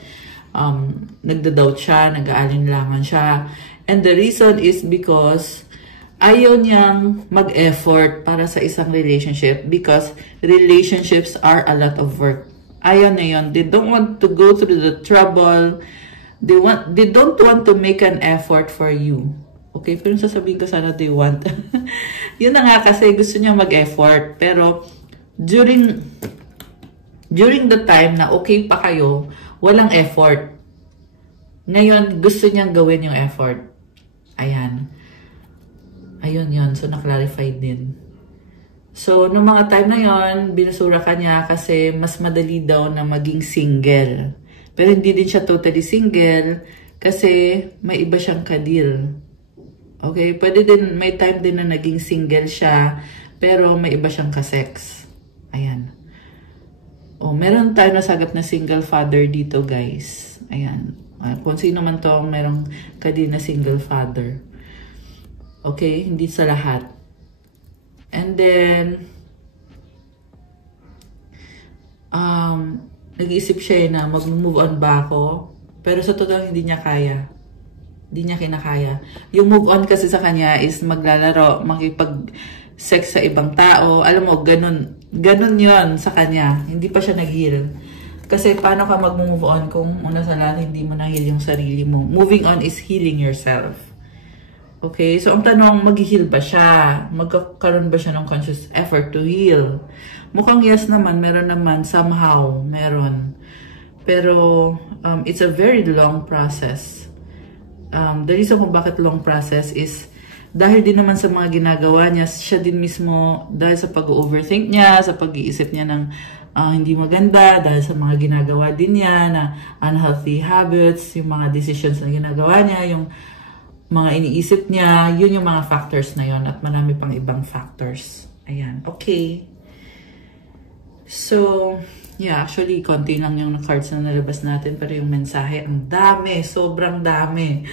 nagda-doubt siya, nag-aalinlangan siya? And the reason is because ayaw niyang mag-effort para sa isang relationship because relationships are a lot of work. Ayaw na yun. They don't want to go through the trouble They don't want to make an effort for you. Okay, pero sasabihin ko sana they want. Yun na nga kasi gusto niya mag-effort. Pero during the time na okay pa kayo, walang effort. Ngayon, gusto niyang gawin yung effort. Ayan. Ayun yun. So, na-clarify din. So, nung mga time na yon, binusura ka niya kasi mas madali daw na maging single. Pero hindi din siya totally single kasi may iba siyang kadil. Okay? Pwede din, may time din na naging single siya pero may iba siyang kasex. Ayan. O, meron tayo nasagap na single father dito, guys. Ayan. Kung sino man to, merong kadil na single father. Okay? Hindi sa lahat. And then, nag-iisip siya na mag-move on ba ako? Pero sa totoo, hindi niya kaya. Hindi niya kinakaya. Yung move on kasi sa kanya is maglalaro, makipag-sex sa ibang tao. Alam mo, ganun yon sa kanya. Hindi pa siya nag-heal. Kasi paano ka mag-move on kung una sa lahat hindi mo na-heal yung sarili mo? Moving on is healing yourself. Okay, so ang tanong, mag-heal ba siya? Magkakaroon ba siya ng conscious effort to heal? Mukhang yes naman, meron naman, somehow, meron. Pero, it's a very long process. The reason kung bakit long process is, dahil din naman sa mga ginagawa niya, siya din mismo, dahil sa pag-overthink niya, sa pag-iisip niya ng hindi maganda, dahil sa mga ginagawa din niya, na unhealthy habits, yung mga decisions na ginagawa niya, yung mga iniisip niya, yun yung mga factors na yun at marami pang ibang factors. Ayan, okay. So, yeah, actually, konti lang yung cards na nalabas natin pero yung mensahe, ang dami, sobrang dami.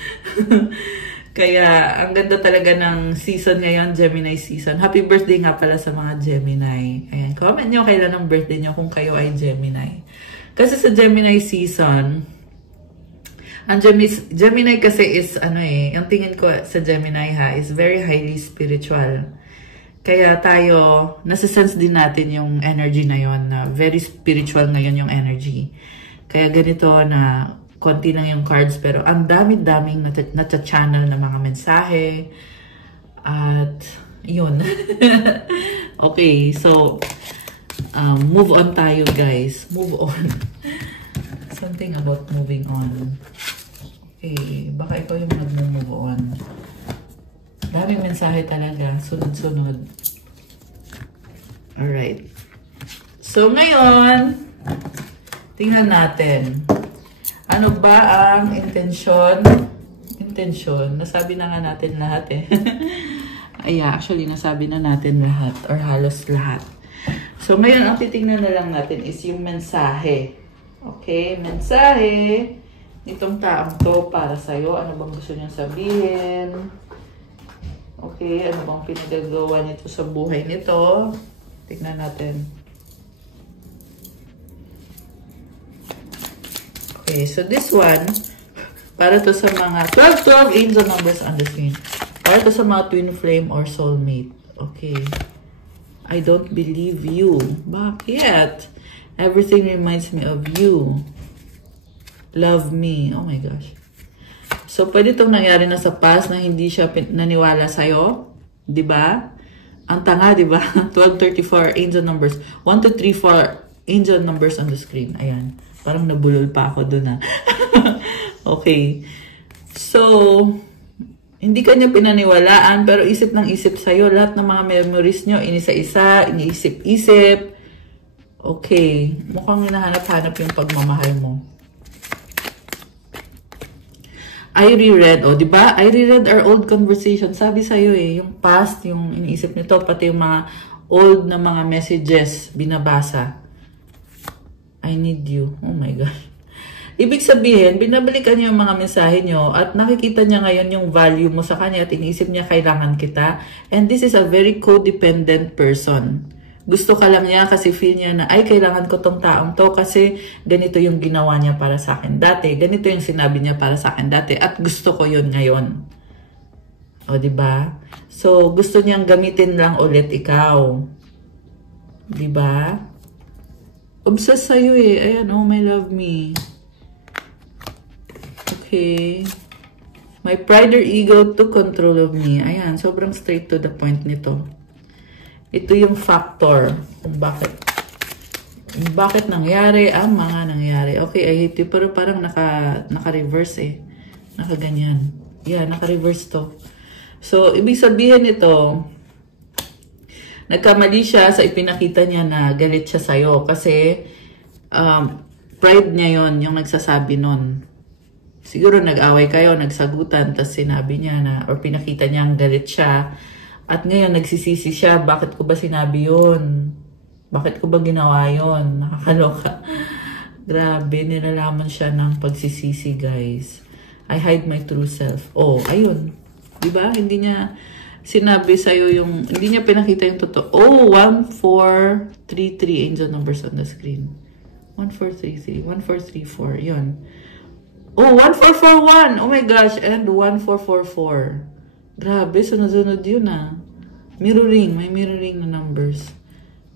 Kaya, ang ganda talaga ng season ngayon, Gemini season. Happy birthday nga pala sa mga Gemini. Ayan, comment nyo kailan ang birthday nyo kung kayo ay Gemini. Kasi sa Gemini season, ang Gemini kasi is, yung tingin ko sa Gemini is very highly spiritual. Kaya tayo, nasa-sense din natin yung energy na yon, na very spiritual ngayon yung energy. Kaya ganito na, konti lang yung cards, pero ang dami-daming nata-channel na mga mensahe. At, yun. Okay, so, move on tayo, guys. Move on. Something about moving on. Okay, baka ikaw yung nag-move on. Daming mensahe talaga. Sunod-sunod. Alright. So, ngayon, tingnan natin. Ano ba ang intensyon? Intensyon. Nasabi na nga natin lahat eh. Ay, actually, nasabi na natin lahat. Or halos lahat. So, ngayon, ang titingnan na lang natin is yung mensahe. Okay, mensahe nitong taong to para sa'yo. Ano bang gusto niyang sabihin? Okay, ano bang pinagagawa nito sa buhay nito? Tignan natin. Okay, so this one, para to sa mga 12 angel numbers on the screen. Para to sa mga twin flame or soulmate. Okay. I don't believe you. Bakit? Everything reminds me of you. Love me. Oh my gosh. So, pwede itong nangyari na sa past na hindi siya naniwala sa'yo. Diba? Ang tanga, diba? 1234 angel numbers. 1, 2, 3, 4 angel numbers on the screen. Ayan. Parang nabulol pa ako dun, ha. Okay. So, hindi ka niya pinaniwalaan, pero isip ng isip sa'yo. Lahat ng mga memories nyo, inisa-isa, iniisip-isip. Okay. Mukhang hinahanap-hanap yung pagmamahal mo. I reread, di ba? I reread our old conversation. Sabi sa'yo yung past, yung iniisip nito, pati yung mga old na mga messages, binabasa. I need you. Oh my God. Ibig sabihin, binabalikan niya yung mga mensahe nyo at nakikita niya ngayon yung value mo sa kanya at iniisip niya kailangan kita. And this is a very codependent person. Gusto ka lang niya kasi feel niya na, ay, kailangan ko tong taong to kasi ganito yung ginawa niya para sa akin dati. Ganito yung sinabi niya para sa akin dati at gusto ko yun ngayon. O, diba? So, gusto niyang gamitin lang ulit ikaw. Diba? Obsessed sa'yo Ayan, oh, my love me. Okay. My pride or ego took control of me. Ayan, sobrang straight to the point nito. Ito yung factor kung bakit nangyari ang mga nangyari. Okay, I hate you. Pero parang naka-reverse eh. Naka-ganyan. Yeah, naka-reverse to. So, ibig sabihin ito, nagkamali siya sa ipinakita niya na galit siya sa'yo. Kasi, pride niya yon yung nagsasabi nun. Siguro nag-away kayo, nagsagutan, tapos sinabi niya na, or pinakita niya ang galit siya. At ngayon, nagsisisi siya, bakit ko ba sinabi yun? Bakit ko ba ginawa yun? Nakakaloka. Grabe, nilalaman siya ng pagsisisi, guys. I hide my true self. Oh, ayun. Diba? Hindi niya sinabi sa'yo yung, hindi niya pinakita yung totoo. Oh, 1433 angel numbers on the screen. 1433, 1434, yun. Oh, 1441! Oh my gosh, and 1444. Grabe, sunod-sunod yun ah. Mirroring, may mirroring na numbers.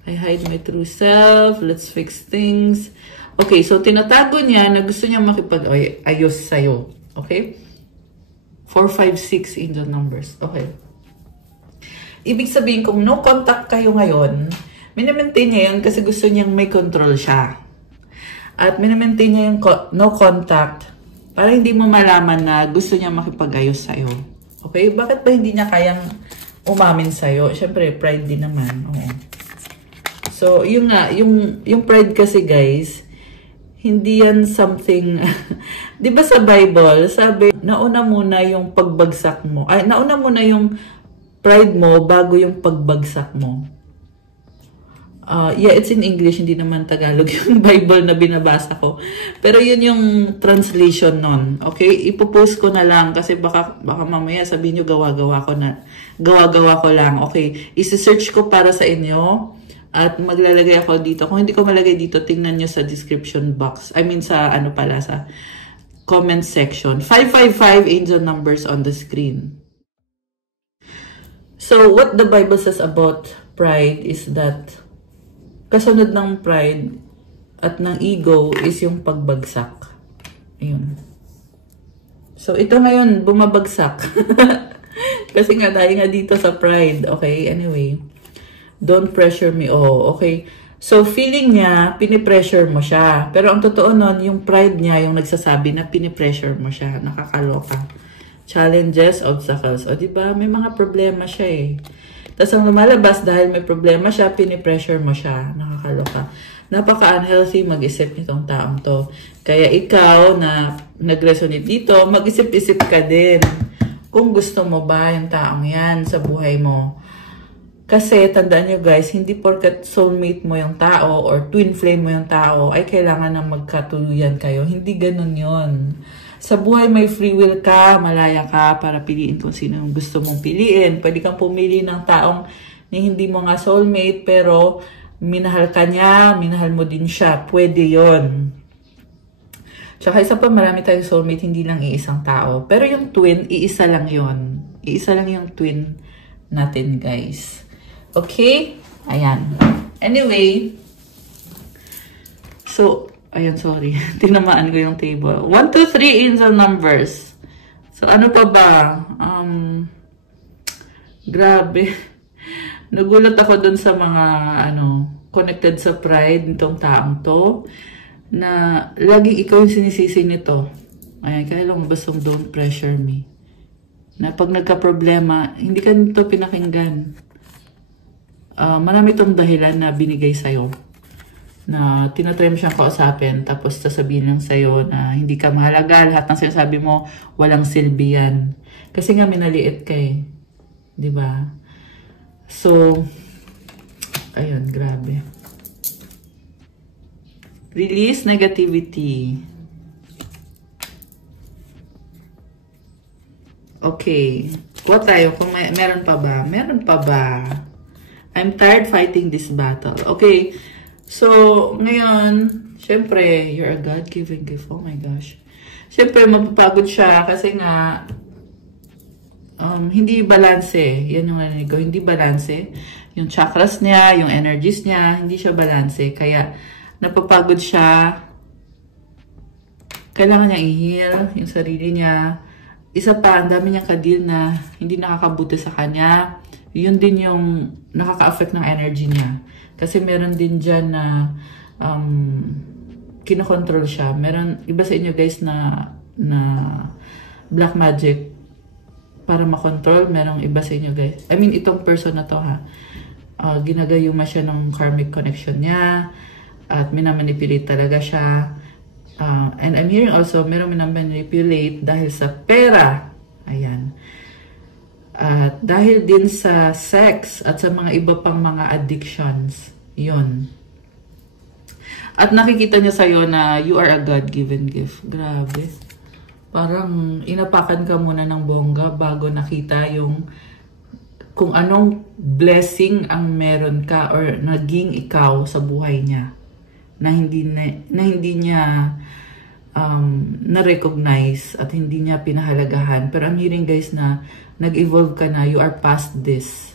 I hide my true self, let's fix things. Okay, so tinatago niya na gusto niya makipag-ayos sa'yo. Okay? 456 angel numbers. Okay. Ibig sabihin, kung no contact kayo ngayon, minamaintain niya yun kasi gusto niyang may control siya. At minamaintain niya yung no contact para hindi mo malaman na gusto niya makipag-ayos sa'yo. Okay? Bakit ba hindi niya kayang umamin sa'yo? Siyempre, pride din naman. Oo. So, yun nga, yung pride kasi guys, hindi yan something, di ba sa Bible, sabi, nauna muna yung pagbagsak mo. Ay, nauna muna yung pride mo bago yung pagbagsak mo. Yeah, it's in English, hindi naman Tagalog yung Bible na binabasa ko. Pero yun yung translation nun. Okay? Ipopost ko na lang kasi baka mamaya sabihin nyo gawa-gawa ko lang. Okay? Isi-search ko para sa inyo at maglalagay ako dito. Kung hindi ko malagay dito, tingnan nyo sa description box. I mean sa sa comment section. 555 angel numbers on the screen. So, what the Bible says about pride is that kasunod ng pride at ng ego is yung pagbagsak. Ayun. So, ito ngayon, bumabagsak. Kasi nga, dahil nga dito sa pride. Okay, anyway. Don't pressure me. Oh, okay. So, feeling niya, pinipressure mo siya. Pero ang totoo nun, yung pride niya, yung nagsasabi na pinipressure mo siya. Nakakaloka. Challenges, obstacles. O, diba? May mga problema siya eh. Tapos ang lumalabas dahil may problema siya, pinipressure mo siya. Nakakaloka. Napaka-unhealthy mag-isip nitong taong to. Kaya ikaw na nag-resonate dito, mag-isip-isip ka din. Kung gusto mo ba yung taong yan sa buhay mo. Kasi tandaan nyo guys, hindi porkat soulmate mo yung tao or twin flame mo yung tao, ay kailangan na magkatuluyan kayo. Hindi ganun yon. Sa buhay may free will ka, malaya ka para piliin kung sino yung gusto mong piliin. Pwede kang pumili ng taong na hindi mo nga soulmate pero minahal ka niya, minahal mo din siya. Pwede yon. Tsaka isa pa, marami tayong soulmate, hindi lang iisang tao. Pero yung twin, iisa lang yon. Iisa lang yung twin natin guys. Okay? Ayan. Anyway, so, ayun, sorry. Tinamaan ko yung table. 1, 2, 3 angel numbers. So, ano pa ba? Grabe. Nagulat ako dun sa mga, connected sa pride nitong taong to, na lagi ikaw yung sinisisi nito. Ayan, kaya lang bastong don't pressure me. Na pag nagka-problema, hindi ka nito pinakinggan. Marami itong dahilan na binigay sa'yo. Na tinatry mo siyang kausapin, tapos sasabihin lang sa'yo na hindi ka mahalaga, lahat ng sinasabi mo, walang silbi yan. Kasi nga minaliit ka eh. Diba? So, ayun, grabe. Release negativity. Okay. Kuha tayo kung meron pa ba? Meron pa ba? I'm tired fighting this battle. Okay. So, ngayon, syempre, you're a God-given gift. Oh my gosh. Syempre, mapapagod siya kasi nga, hindi balance. Yan yung narinig ko. Hindi balance. Yung chakras niya, yung energies niya, hindi siya balance. Kaya, napapagod siya kailangan niya i-heal yung sarili niya. Isa pa, ang dami niyang kadil na hindi nakakabuti sa kanya. Yun din yung nakaka-affect ng energy niya. Kasi meron din dyan na kinokontrol siya. Meron, iba sa inyo guys na black magic para makontrol. Merong iba sa inyo guys. I mean, itong person na to ha. Ginagayuma siya ng karmic connection niya. At minamanipulate talaga siya. And I'm hearing also, merong minamanipulate dahil sa pera. Ayan. At dahil din sa sex at sa mga iba pang mga addictions. Yun. At nakikita niya sa'yo na you are a God-given gift. Grabe. Parang inapakan ka muna ng bongga bago nakita yung kung anong blessing ang meron ka or naging ikaw sa buhay niya. Na hindi niya na-recognize at hindi niya pinahalagahan. Pero I'm hearing guys na nag-evolve ka na, you are past this.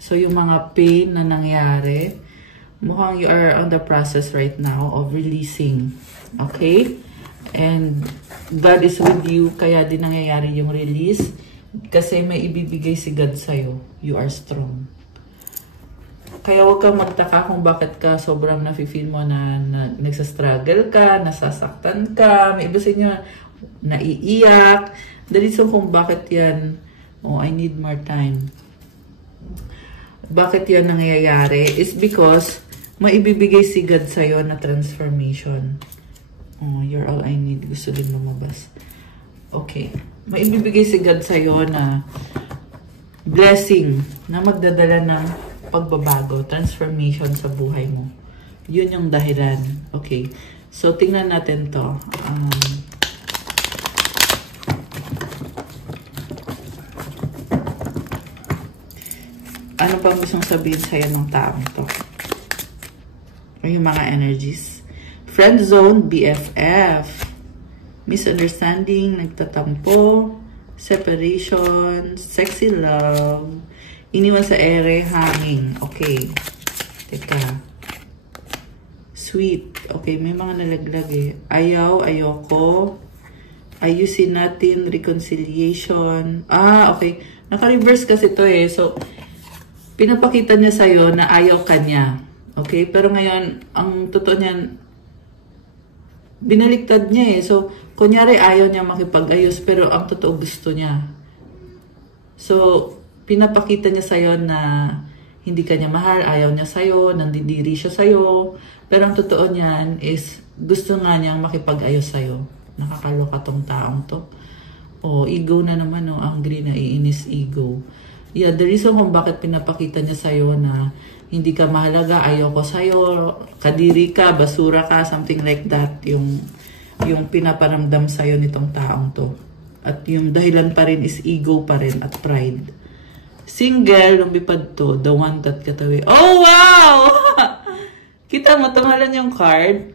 So yung mga pain na nangyari, mukhang you are on the process right now of releasing. Okay? And God is with you, kaya din nangyayari yung release. Kasi may ibibigay si God sa'yo. You are strong. Kaya huwag kang magtaka kung bakit ka sobrang nafe-feel mo na nagsastruggle ka, nasasaktan ka, may iba sa inyo naiiyak. The reason kung bakit yan, oh, I need more time. Bakit yan nangyayari is because may ibibigay si God sa'yo na transformation. Oh, you're all I need. Gusto din lumabas. Okay. May ibibigay si God sa'yo na blessing na magdadala ng pagbabago, transformation sa buhay mo. Yun yung dahilan. Okay. So, tingnan natin to. Ano pang gustong sabihin sa'yo ng taong to? O yung mga energies. Friend zone, BFF. Misunderstanding, nagtatampo. Separation, sexy love. Iniwan sa ere, hanging. Okay. Teka. Sweet. Okay, may mga nalaglag eh. Ayaw, ayoko. Ayusin natin, reconciliation. Okay. Naka-reverse kasi to eh. So, pinapakita niya sa'yo na ayaw ka niya. Okay? Pero ngayon, ang totoo niyan, binaliktad niya eh. So, kunyari ayaw niya makipag-ayos, pero ang totoo gusto niya. So, pinapakita niya sa'yo na hindi ka niya mahal, ayaw niya sa'yo, nandidiri siya sa'yo. Pero ang totoo niyan is gusto nga niyang makipag-ayos sa'yo. Nakakaloka tong taong to. Ego na naman, angry na iinis ego. Yeah, the reason kung bakit pinapakita niya sa'yo na hindi ka mahalaga, ayaw ko sa'yo, kadiri ka, basura ka, something like that, yung pinaparamdam sa'yo nitong taong to. At yung dahilan pa rin is ego pa rin at pride. Single, lumipad to, the one that got away. Oh, wow! Kita mo, tamalan yung card.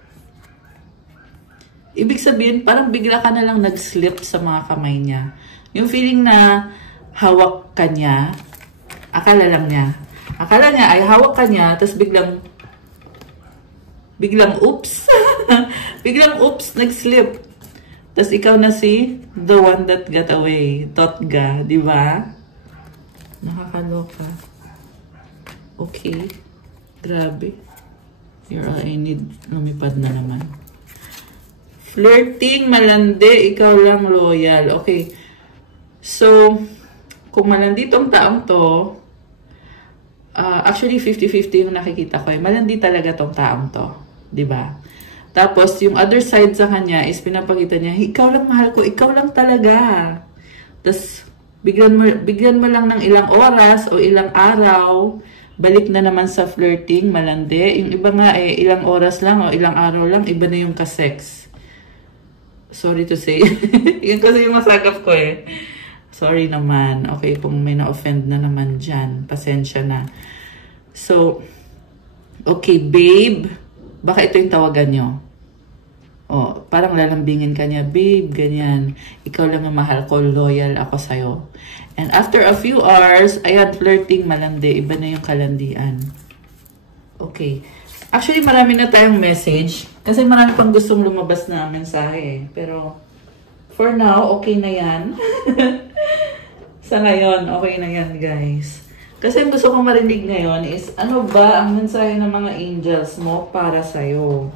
Ibig sabihin, parang bigla ka na lang nag-slip sa mga kamay niya. Yung feeling na hawak ka niya, akala niya ay hawak ka niya, tapos biglang oops. Biglang oops, nag-slip. Tapos ikaw na si the one that got away. Totga, di ba? Nakakaloka. Okay. Grabe. You're all I need. Lumipad na naman. Flirting, malandi, ikaw lang loyal. Okay. So, kung malandi tong taong to, actually 50-50 yung nakikita ko. Malandi talaga tong taong to. Diba? Tapos, yung other side sa kanya is pinapakita niya, ikaw lang mahal ko, ikaw lang talaga. Tapos, bigyan mo lang ng ilang oras o ilang araw, balik na naman sa flirting, malandi. Yung iba nga ilang oras lang o ilang araw lang, iba na yung ka-sex. Sorry to say. Yun kasi yung masagap ko eh. Sorry naman. Okay, kung may na-offend na naman dyan, pasensya na. So, okay, babe, baka ito yung tawagan nyo. Parang lalambingin ka niya, babe, ganyan. Ikaw lang ang mahal ko, loyal ako sa'yo. And after a few hours, ayan, flirting, malandi. Iba na yung kalandian. Okay. Actually, marami na tayong message. Kasi marami pang gustong lumabas na mensahe. Pero, for now, okay na yan. Sa ngayon, okay na yan, guys. Kasi ang gusto kong marinig ngayon is, ano ba ang mensahe ng mga angels mo para sa'yo?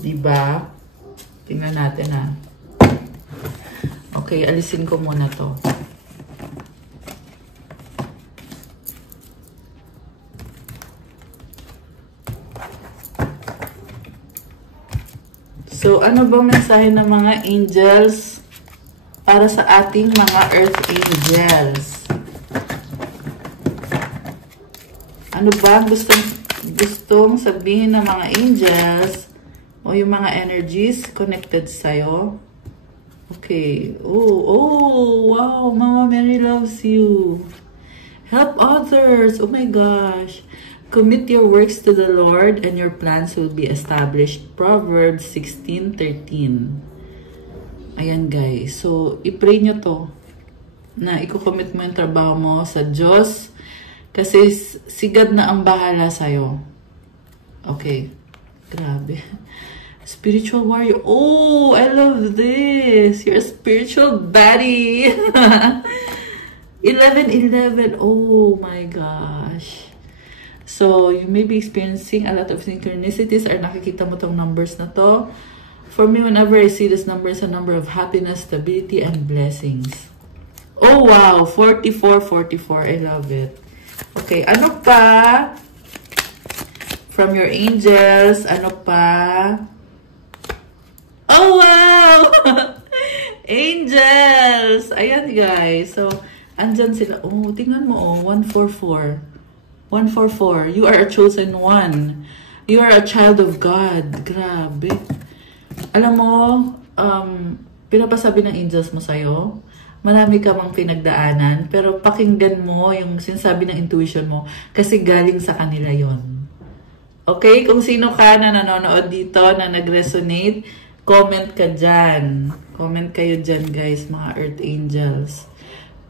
Diba? Tingnan natin, ha. Okay, alisin ko muna to. So, ano ba mensahe ng mga angels para sa ating mga earth angels? Ano ba gustong sabihin ng mga angels o yung mga energies connected sa'yo? Okay. Oh, wow. Mama Mary loves you. Help others. Oh my gosh. Commit your works to the Lord and your plans will be established. Proverbs 16:13. Ayan guys. So, i-pray nyo to na i-commit mo yung trabaho mo sa Diyos kasi si God na ang bahala sa'yo. Okay. Grabe. Spiritual warrior. Oh, I love this. You're a spiritual baddie. 11:11. Oh my gosh. So, you may be experiencing a lot of synchronicities or nakikita mo tong numbers na to. For me, whenever I see this number, it's a number of happiness, stability, and blessings. Oh, wow. 44. I love it. Okay, ano pa? From your angels, ano pa? Oh, wow! Angels! Ayan, guys. So, andyan sila. Oh, tingnan mo, oh. 144. 144. You are a chosen one. You are a child of God. Grabe. Alam mo, pinapasabi ng angels mo sa'yo, marami ka mang pinagdaanan, pero pakinggan mo yung sinasabi ng intuition mo kasi galing sa kanila yon. Okay? Kung sino ka na nanonood dito na nag-resonate, comment ka dyan. Comment kayo dyan, guys, mga earth angels.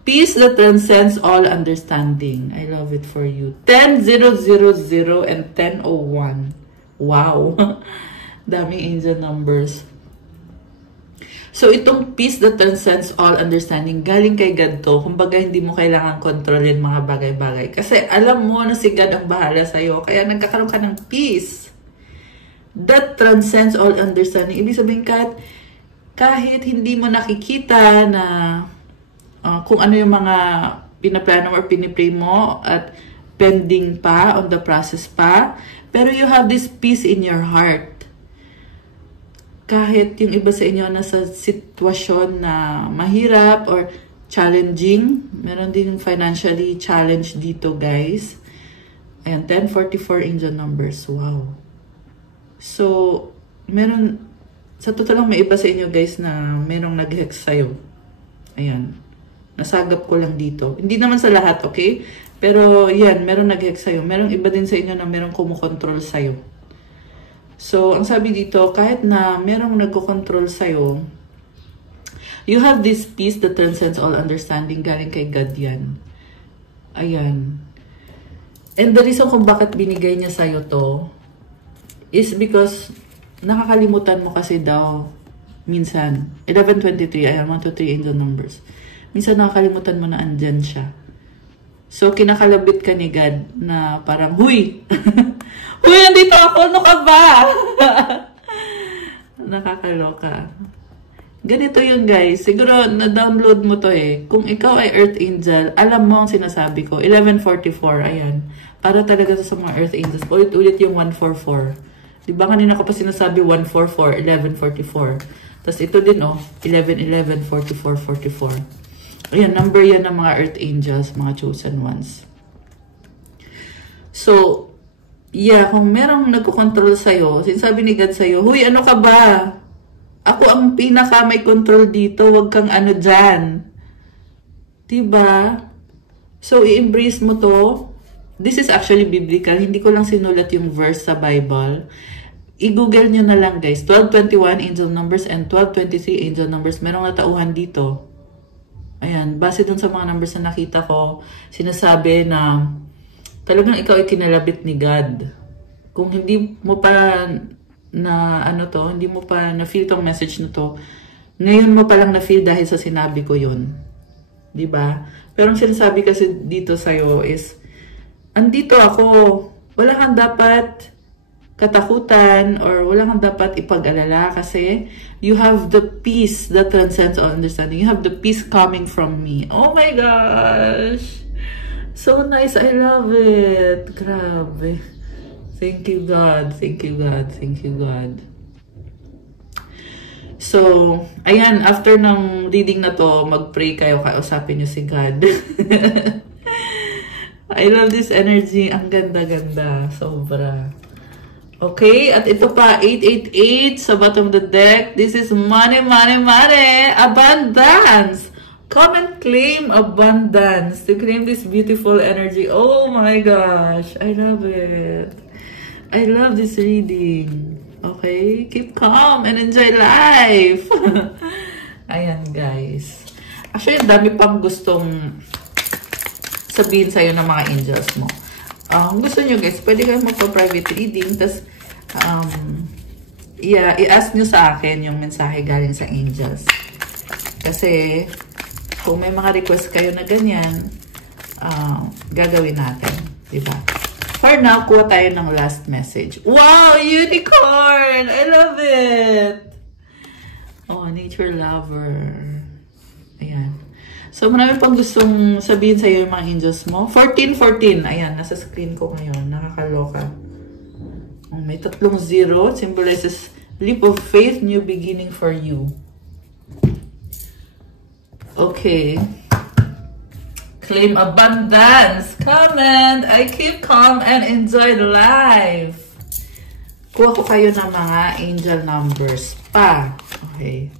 Peace that transcends all understanding. I love it for you. 10,000 and 1001. Wow. Daming angel numbers. So, itong peace that transcends all understanding, galing kay God to. Kumbaga, hindi mo kailangan kontrolin mga bagay-bagay. Kasi alam mo na si God ang bahala sa'yo. Kaya nagkakaroon ka ng peace. That transcends all understanding. Ibig sabihin, kahit hindi mo nakikita na kung ano yung mga pinaplano or pinipray mo at pending pa, on the process pa, pero you have this peace in your heart. Kahit yung iba sa inyo nasa sitwasyon na mahirap or challenging, meron din financially challenged dito, guys. Ayan, 1044 angel numbers. Wow. So, meron, sa totoo lang may iba sa inyo, guys, na merong nag-hex sa'yo. Ayan. Nasagap ko lang dito. Hindi naman sa lahat, okay? Pero, yan, meron nag-hex sa'yo. Merong iba din sa inyo na merong kumukontrol sa'yo. So, ang sabi dito, kahit na merong nagko-control sa'yo, you have this peace that transcends all understanding. Galing kay God yan. Ayan. And the reason kung bakit binigay niya sa'yo to is because nakakalimutan mo kasi daw minsan. 11:23, ayan, 1, 2, 3 angel numbers. Minsan nakakalimutan mo na andyan siya. So, kinakalabit ka ni God na parang, huy! Huy, nandito ako! Ano ka ba? Nakakaloka. Ganito yun, guys. Siguro, na-download mo to eh. Kung ikaw ay Earth Angel, alam mo ang sinasabi ko. 1144, ayan. Para talaga sa mga Earth Angels. Ulit-ulit yung 144. Diba kanina ko pa sinasabi 144, 1144. Tapos ito din, oh. 1111, 44, 44. Ayan, number yan ng mga Earth Angels, mga chosen ones. So, yeah, kung merong nagko-control sa'yo, sinasabi ni God sa'yo, huy, ano ka ba? Ako ang pinaka may control dito, wag kang ano dyan. Diba? So, i-embrace mo to. This is actually biblical. Hindi ko lang sinulat yung verse sa Bible. I-google nyo na lang, guys. 1221 angel numbers and 1223 angel numbers. Merong natauhan dito. Ayan, base dun sa mga numbers na nakita ko, sinasabi na talagang ikaw ay kinalabit ni God. kung hindi mo pa na hindi mo pa na-feel tong message na to, ngayon mo pa lang na-feel dahil sa sinabi ko yun. Diba? Pero ang sinasabi kasi dito sa'yo is, andito ako, wala kang dapat katakutan or wala kang dapat ipag-alala kasi you have the peace that transcends all understanding. You have the peace coming from me. Oh my gosh! So nice. I love it. Grabe. Thank you, God. Thank you, God. Thank you, God. So, ayan, after ng reading na to, mag-pray kayo, kausapin nyo si God. I love this energy. Ang ganda-ganda. Sobra. Okay, at ito pa, 888 sa bottom of the deck. This is money, money, money. Abundance. Come and claim abundance. To claim this beautiful energy. Oh my gosh. I love it. I love this reading. Okay? Keep calm and enjoy life. Ayan, guys. Actually, ang dami pang gustong sabihin sa'yo ng mga angels mo. Kung gusto nyo, guys, pwede kayo magpa-private reading. Tapos, i-ask nyo sa akin yung mensahe galing sa angels. Kasi, kung may mga request kayo na ganyan, gagawin natin. Diba? For now, kuha tayo ng last message. Wow! Unicorn! I love it! Oh, nature lover. Ayan. So, marami pang gustong sabihin sa'yo yung mga angels mo. 1414. Ayan, nasa screen ko ngayon. Nakakaloka. Oh, may 3 0. Symbolizes leap of faith, new beginning for you. Okay. Claim abundance. Come and I keep calm and enjoy life. Kuha ko kayo ng mga angel numbers pa. Okay.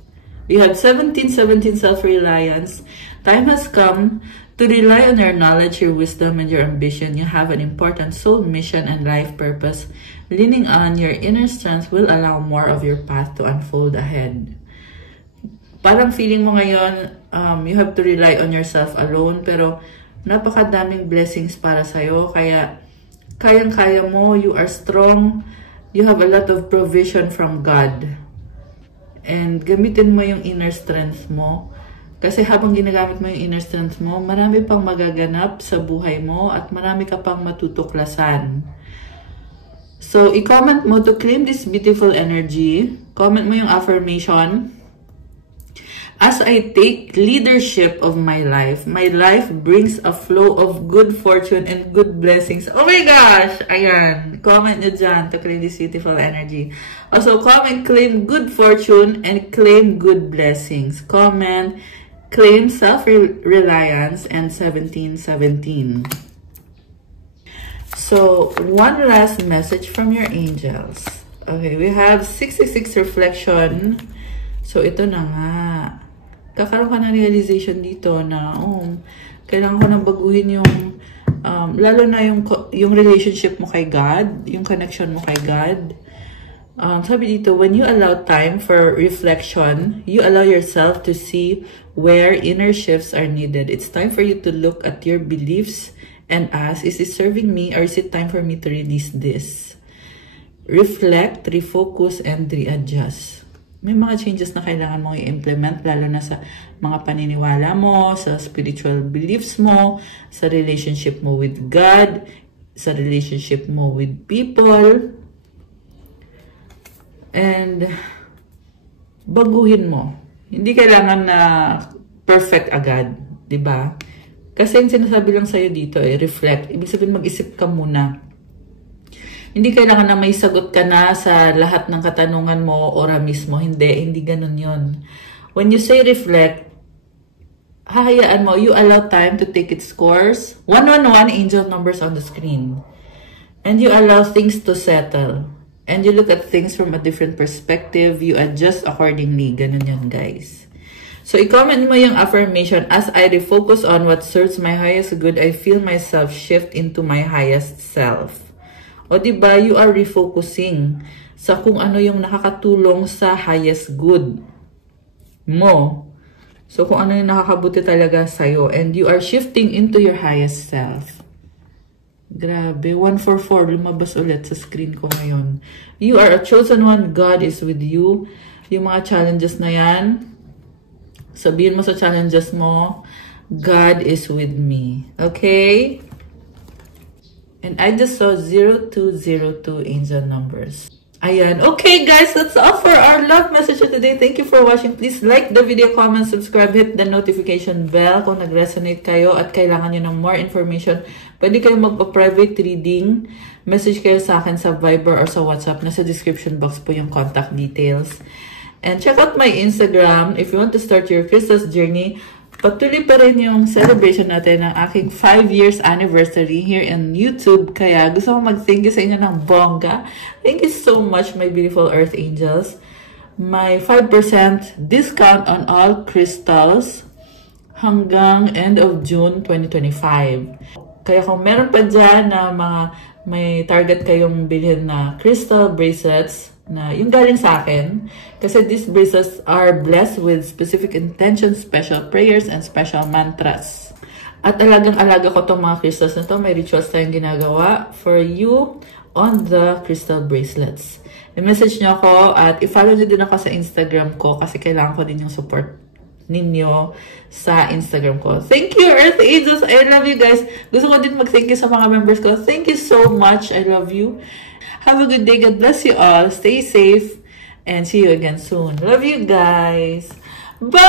We have 1717 self-reliance. Time has come to rely on your knowledge, your wisdom, and your ambition. You have an important soul mission and life purpose. Leaning on your inner strength will allow more of your path to unfold ahead. Parang feeling mo ngayon, you have to rely on yourself alone, pero napakadaming blessings para sa'yo. Kaya, kayang-kaya mo, you are strong, you have a lot of provision from God. And gamitin mo yung inner strength mo. Kasi habang ginagamit mo yung inner strength mo, marami pang magaganap sa buhay mo at marami ka pang matutuklasan. So, i-comment mo to claim this beautiful energy. Comment mo yung affirmation. As I take leadership of my life brings a flow of good fortune and good blessings. Oh my gosh! Ayan. Comment nyo dyan to claim this beautiful energy. Also, comment, claim good fortune and claim good blessings. Comment, claim self-reliance and 1717. So, one last message from your angels. Okay, we have 66 reflection. So, ito na nga. Kakaroon ka ng realization dito na, kailangan ko nang baguhin yung, lalo na yung relationship mo kay God, yung connection mo kay God. Sabi dito, when you allow time for reflection, you allow yourself to see where inner shifts are needed. It's time for you to look at your beliefs and ask, is it serving me or is it time for me to release this? Reflect, refocus, and readjust. May mga changes na kailangan mong i-implement, lalo na sa mga paniniwala mo, sa spiritual beliefs mo, sa relationship mo with God, sa relationship mo with people. And baguhin mo. Hindi kailangan na perfect agad, di ba? Kasi yung sinasabi lang sa'yo dito, reflect. Ibig sabihin, mag-isip ka muna. Hindi kailangan na may sagot ka na sa lahat ng katanungan mo ora mismo. Hindi ganun yun. When you say reflect, hahayaan mo, you allow time to take its course. 111 angel numbers on the screen. And you allow things to settle. And you look at things from a different perspective. You adjust accordingly. Ganun yun, guys. So, i-comment mo yung affirmation, as I refocus on what serves my highest good, I feel myself shift into my highest self. O diba, you are refocusing sa kung ano yung nakakatulong sa highest good mo. So, kung ano yung nakakabuti talaga sa'yo. And you are shifting into your highest self. Grabe, 144 lumabas ulit sa screen ko ngayon. You are a chosen one. God is with you. Yung mga challenges na yan, sabihin mo sa challenges mo, God is with me. Okay? And I just saw 0202 angel numbers. Ayan. Okay, guys, that's all for our love message today. Thank you for watching. Please like the video, comment, subscribe, hit the notification bell kung nag-resonate kayo at kailangan nyo ng more information. Pwede kayo magpa-private reading. Message kayo sa akin sa Viber or sa WhatsApp. Nasa description box po yung contact details. And check out my Instagram if you want to start your Christmas journey. Patuloy pa rin yung celebration natin ng aking 5 years anniversary here in YouTube. Kaya gusto ko mag-thank you sa inyo ng bongga. Thank you so much, my beautiful Earth Angels. My 5% discount on all crystals hanggang end of June 2025. Kaya kung meron pa dyan na may target kayong bilhin na crystal bracelets, na yung galing sa akin, kasi these bracelets are blessed with specific intentions, special prayers, and special mantras. At alagang-alaga ko itong mga crystals na to. May rituals tayong ginagawa for you on the crystal bracelets. I-message nyo ako at i-follow nyo din ako sa Instagram ko kasi kailangan ko din yung support ninyo sa Instagram ko. Thank you, Earth Angels! I love you guys! Gusto ko din mag-thank you sa mga members ko. Thank you so much! I love you! Have a good day. God bless you all. Stay safe. And see you again soon. Love you guys. Bye!